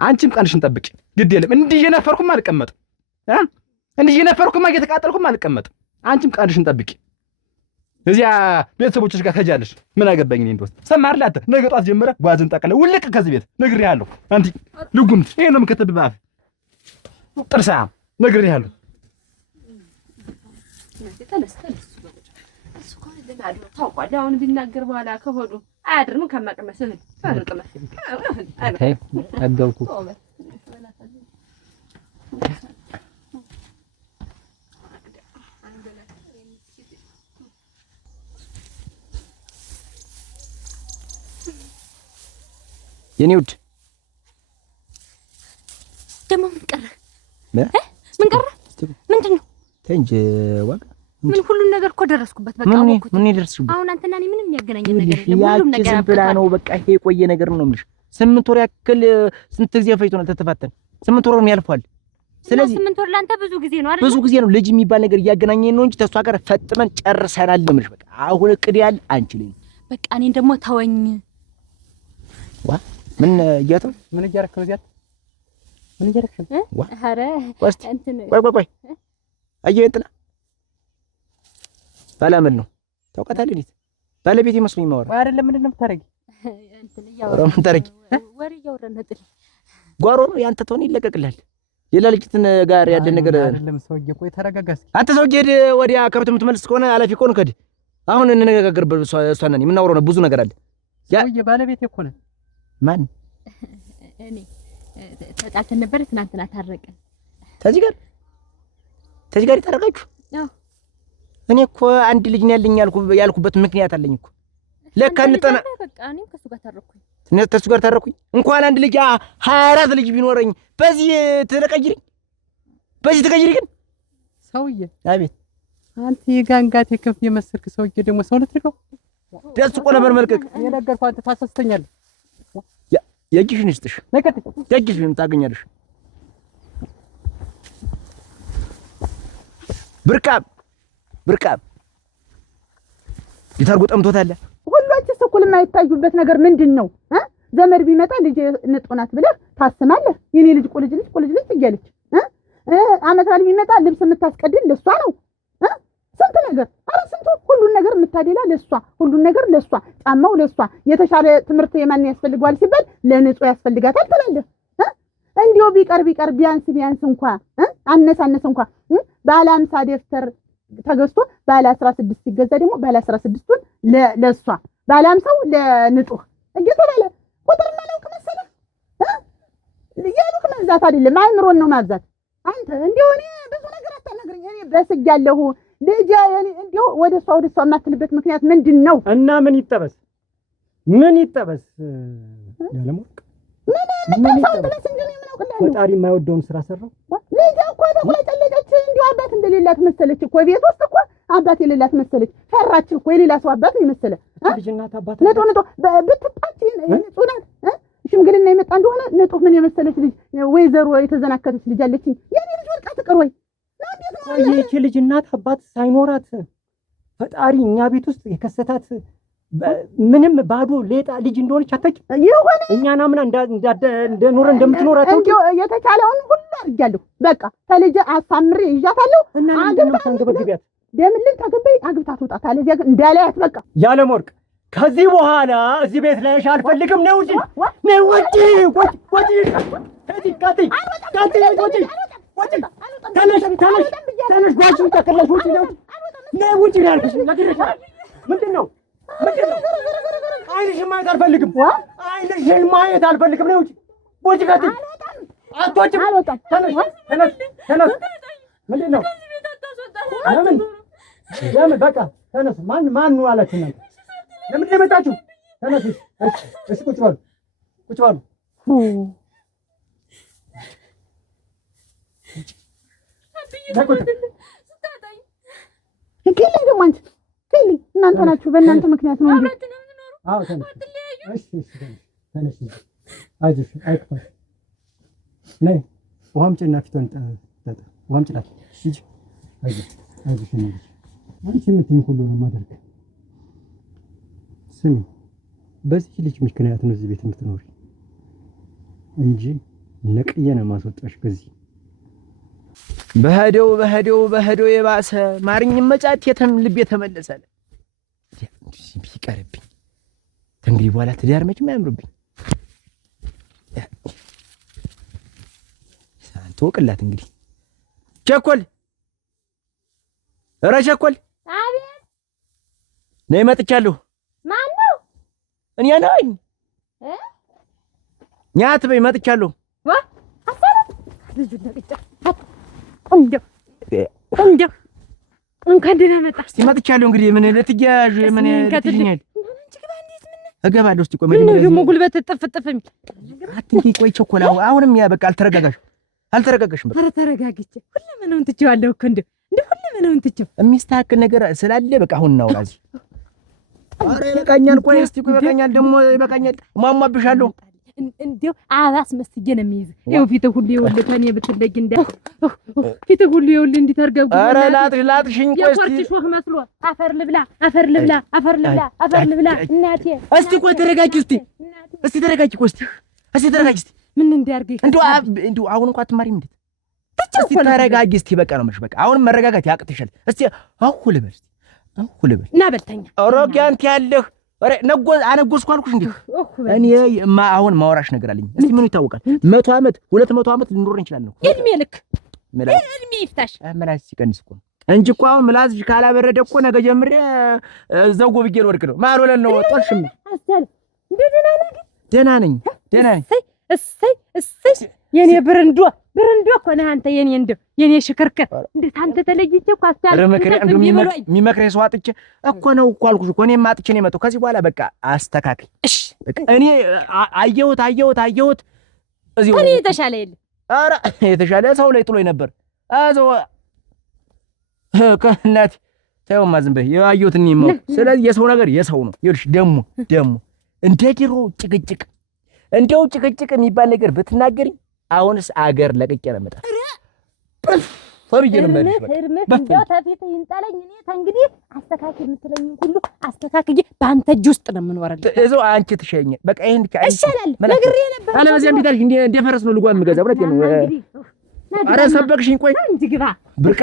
አንቺም ቀንሽን ጠብቂ ግድ የለም እንዲህ እየነፈርኩም አልቀመጥም እንዲህ እየነፈርኩም እየተቃጠልኩም አልቀመጥም አንቺም ቀንሽን ጠብቂ እዚያ ቤተሰቦችሽ ጋር ተጃለሽ ምን አገባኝ እኔ እንደው ሰማርላት ነገ ጧት ጀምረ ጓዝን ጠቅለ ውልቅ ከዚህ ቤት ነግሬሃለሁ አንቺ ልጉምት ይሄ ነው የምከተብባፍ ጥርሳ ነግሬሃለሁ ታውቃለህ አሁን ቢናገር በኋላ ከሆዱ አያድርም ከመቀመስህ ታርቀመስ አጋውኩ የኔ ውድ ደግሞ ምን ቀረ ምንድን ነው ተይ እንጂ ዋጋ ምን ሁሉን ነገር እኮ ደረስኩበት። በቃ ምን ይደርስኩበት? አሁን አንተና እኔ ምንም የሚያገናኝ ነገር የለም። ሁሉም ነገር ዝም ብላ ነው በቃ ይሄ የቆየ ነገር ነው የምልሽ። 8 ወር ያክል ስንት ጊዜ ፈይቶናል ተተፋተን 8 ወር ነው ያልፋል። ስለዚህ 8 ወር ላንተ ብዙ ጊዜ ነው አይደል? ብዙ ጊዜ ነው። ልጅ የሚባል ነገር እያገናኘን ነው እንጂ ተሷ ጋር ፈጥመን ጨርሰናል ነው የምልሽ። በቃ አሁን እቅድ ያለ አንቺ ልኝ በቃ እኔን ደግሞ ተወኝ። ዋ ምን እያተው ምን እያረከው እዚያ ምን እያረከው ኧረ እንትን ቆይ አየህ እንትና ባላመል ነው ታውቃታለህ? እንዴት ባለቤት ይመስሉኝ ማወራ አይደለም። ምንድን ነው የምታረጊ? እንትን ያወራ ምን ታረጊ? ወሬ እያወራን ነጥል ጓሮ ነው ያንተ ተሆነ ይለቀቅልሃል። ሌላ ልጅትን ጋር ያለ ነገር አይደለም። ሰውዬ ቆይ ተረጋጋ እስኪ። አንተ ሰውዬ ሄድ ወዲያ ከብት የምትመልስ ከሆነ አላፊ ከሆነ ከድ አሁን እንነጋገርበት። እሷና እኔ የምናወራው ነው ብዙ ነገር አለ። ሰውዬ ባለቤት እኮ ነህ። ማን? እኔ ተጣልተን ነበር ትናንትና ታረቀን። ከዚህ ጋር ታረቃችሁ? አዎ እኔ እኮ አንድ ልጅ ነው ያለኝ ያልኩበት ምክንያት አለኝ እኮ። ለካ እንጠና በቃ እኔም ከሱ ጋር ታረኩኝ። ከሱ ጋር ታረኩኝ። እንኳን አንድ ልጅ 24 ልጅ ቢኖረኝ በዚህ ተቀይሪ ግን ሰውዬ። አቤት አንተ የጋንጋቴ ከፍ የመሰልክ ሰውዬ ደግሞ ሰው ልትለው ደስ እኮ ነበር መልቀቅ። የነገርኩህ አንተ ታሰስተኛለህ። የእጅሽን ይስጥሽ። የእጅሽን ታገኛለሽ። ብርቃም ይታርጉ ጠምቶታል። ሁላችሁስ እኩል የማይታዩበት ነገር ምንድን ነው? ዘመድ ቢመጣ ልጅ ንጹህ ናት ብለህ ታስማለህ። የኔ ልጅ ቁልጅ ልጅ እያለች አመት በዓል ቢመጣ ልብስ የምታስቀድል ለሷ ነው። ስንት ነገር ስንቱ ሁሉን ነገር የምታደላ ለሷ፣ ሁሉን ነገር ለሷ፣ ጫማው ለሷ። የተሻለ ትምህርት የማን ያስፈልገዋል ሲባል ለንጹህ ያስፈልጋታል ትላለህ። እንዲሁ ቢቀር ቢያንስ እንኳ አነሰ እንኳ ባለ 50 ደፍተር ተገዝቶ ባለ 16 ሲገዛ ደግሞ ባለ 16ቱን ለሷ ባለ 50ው ለንጹህ እየተባለ ቁጥር ማለውክ መሰለህ። ያሉክ መብዛት አይደለም አእምሮን ነው ማብዛት። አንተ እንዲሁ እኔ ብዙ ነገር አታናግረኝ። እኔ በስጃለሁ ልጅ እንዲሁ ወደ እሷ የማትልበት ምክንያት ምንድን ነው? እና ምን ይጠበስ ያለሞቅ ምን ይጠበስ ፈጣሪ የማይወደውን ስራ ሰራው። ልጅ እኮ ተቆለጨለጨች። እንዲሁ አባት እንደሌላት መሰለች እኮ ቤት ውስጥ እኮ አባት የሌላት መሰለች። ፈራች እኮ የሌላ ሰው አባት ነው መሰለ። ልጅናት አባት ንጡህ ብትጣች ንጹህ ናት። ሽምግልና የመጣ እንደሆነ ንጡህ ምን የመሰለች ልጅ ወይዘሮ የተዘናከተች ልጅ አለችኝ። የኔ ልጅ ወድቃ ትቅር ወይ ይህቺ ልጅ እናት አባት ሳይኖራት ፈጣሪ እኛ ቤት ውስጥ የከሰታት ምንም ባዶ ሌጣ ልጅ እንደሆነች አታውቂም? ይሆነ እኛን አምና እንደኖረ እንደምትኖር አታውቂም? የተቻለውን ሁሉ አድርጊያለሁ። በቃ ከልጅ አሳምሬ ይዣታለሁ። አግብታ ታንገበግቢያት ደምልን ታገበይ አግብታ ትውጣ። ታለዚያ ግን እንዳላያት በቃ ያለም ወርቅ ከዚህ በኋላ እዚህ ቤት ላይሽ አልፈልግም። ነው እንጂ ነው ወጪ ምንድን ነው? አይንሽን ማየት አልፈልግም። አይንሽን ማየት አልፈልግም። ነው ወጪ ጋር አትወጪም። ተነስ። ምንድን ነው? ለምን በቃ ተነስ። ማን ነው አላችሁ እናንተ? ለምን የመጣችሁ? ተነስ። እሺ ቁጭ በሉ። እናንተ ናችሁ። በእናንተ ምክንያት ነው እንጂ። አዎ ተነስ። እሺ ተነስ። አይዞሽ አይክፋሽ። ነይ ውሃም ጭና ፊቷን ጠጣ። ውሃም ጭላት። እሺ አይዞሽ አንቺ የምትይኝ ሁሉ ነው ማድረግ። ስሚ በዚህ ልጅ ምክንያት ነው እዚህ ቤት የምትኖሪ እንጂ ነቅዬ ነው ማስወጣሽ። ከዚህ በሄደው የባሰ ማርኝ መጫት ልቤ ተመለሰለ። ቢቀርብኝ እንግዲህ በኋላ ትዳር መቼም አያምርብኝ። ተወቅላት እንግዲህ ቸኮል ቸኮል። አቤት ነይ መጥቻለሁ። ማን ነው? እኔ ነኝ። ኛት በይ መጥቻለሁ። አሰረ ልጁ ለቅጫ እንደው እንኳን ደህና መጣ። እስቲ መጥቻለሁ። እንግዲህ ምን ልትያዥ ምን ልትይኛል? እገባለሁ። እስቲ ቆይ ምን ደግሞ ጉልበት ጥፍጥፍ የሚል አትንኪ። ቆይ ቸኮል አሁንም ያ በቃ አልተረጋጋሽም። በቃ ኧረ ተረጋግቼ ሁሉም ትቼዋለሁ እኮ እንደው ሁሉም ትቼው የሚስተካከል ነገር ስላለ በቃ አሁን እናውራ እዚህ። ኧረ ይበቃኛል። ቆይ እስቲ ይበቃኛል፣ ደግሞ ይበቃኛል። ማሟብሻለሁ። እንደው አባስ መስዬ ነው የሚይዝ። ይኸው ፊትህ ሁሉ ይኸውልህ ከእኔ ብትለይ እንደ ፊትህ ሁሉ ይኸውልህ እንዲተርገብ። ኧረ ላጥሽኝ። ቆይ እስቲ የኮርትሽ ወህ መስሎ አፈር ልብላ እናቴ። እስቲ ቆይ ተረጋጊ። እስቲ ተረጋጊ። ቆይ እስቲ ተረጋጊ። ምን እንዲያርገኝ እንደው አሁን እንኳን አትማሪም እንዴ? እስቲ ተረጋጊ። እስቲ በቃ ነው የምልሽ። በቃ አሁን መረጋጋት ያቅትሻል። እስቲ አሁን ልበል እና በልተኛ ኦሮጌ አንተ ያለህ አነጎስኩ አልኩሽ እንዴ? እኔ አሁን ማወራሽ ነገር አለኝ። እስቲ ምኑ ይታወቃል? 100 ዓመት 200 ዓመት ልንኖር እንችላለን። እድሜ ልክ እድሜ ይፍታሽ። ምላስ ሲቀንስ እኮ እንጂ እኮ አሁን ምላስሽ ካላበረደ እኮ ነገ ጀምሬ ዘጎ ብዬ ልወድቅ ነው። ማን ወለል ነው ጦልሽም አሰል ደህና ነኝ። እሰይ የኔ ብርንዶ እኮ ነህ አንተ። የኔ ሽክርክር እንዴት አንተ ተለይቼ እኮ አስተያየት የሚመክረኝ ሰው አጥቼ እኮ ነው እኮ አልኩሽ እኮ። እኔም አጥቼ ነው የመጣው። ከዚህ በኋላ በቃ አስተካክል። እሺ በቃ እኔ አየሁት እዚሁ እኔ የተሻለ የለም። ኧረ የተሻለ ሰው ላይ ጥሎኝ ነበር። አዘው ከእናቴ ተይውማ ዝም በይ። ያየሁት እኔ ነው። ስለዚህ የሰው ነገር የሰው ነው። ይኸውልሽ ደግሞ እንደ ድሮ ጭቅጭቅ እንደው ጭቅጭቅ የሚባል ነገር ብትናገሪ አሁንስ አገር ለቅቄ ነው የምመጣው። ሶብዬ ነው ማለት ህርምህ እንደው ተፊትህ ይንጠለኝ። እኔ ተንግዲህ አስተካክል የምትለኝ ሁሉ አስተካክዬ በአንተ እጅ ውስጥ ነው የምኖርልህ። እዛው አንቺ ትሸኝ በቃ ይሄን ይሻላል። ነግሬ ነበር። አለ በዚያም ቢታልሽ እንደ ፈረስ ነው ልጓም የምገዛው። እውነቴን ነው። ኧረ ሰበቅሽኝ። ቆይ እንጂ ግባ ብርቃ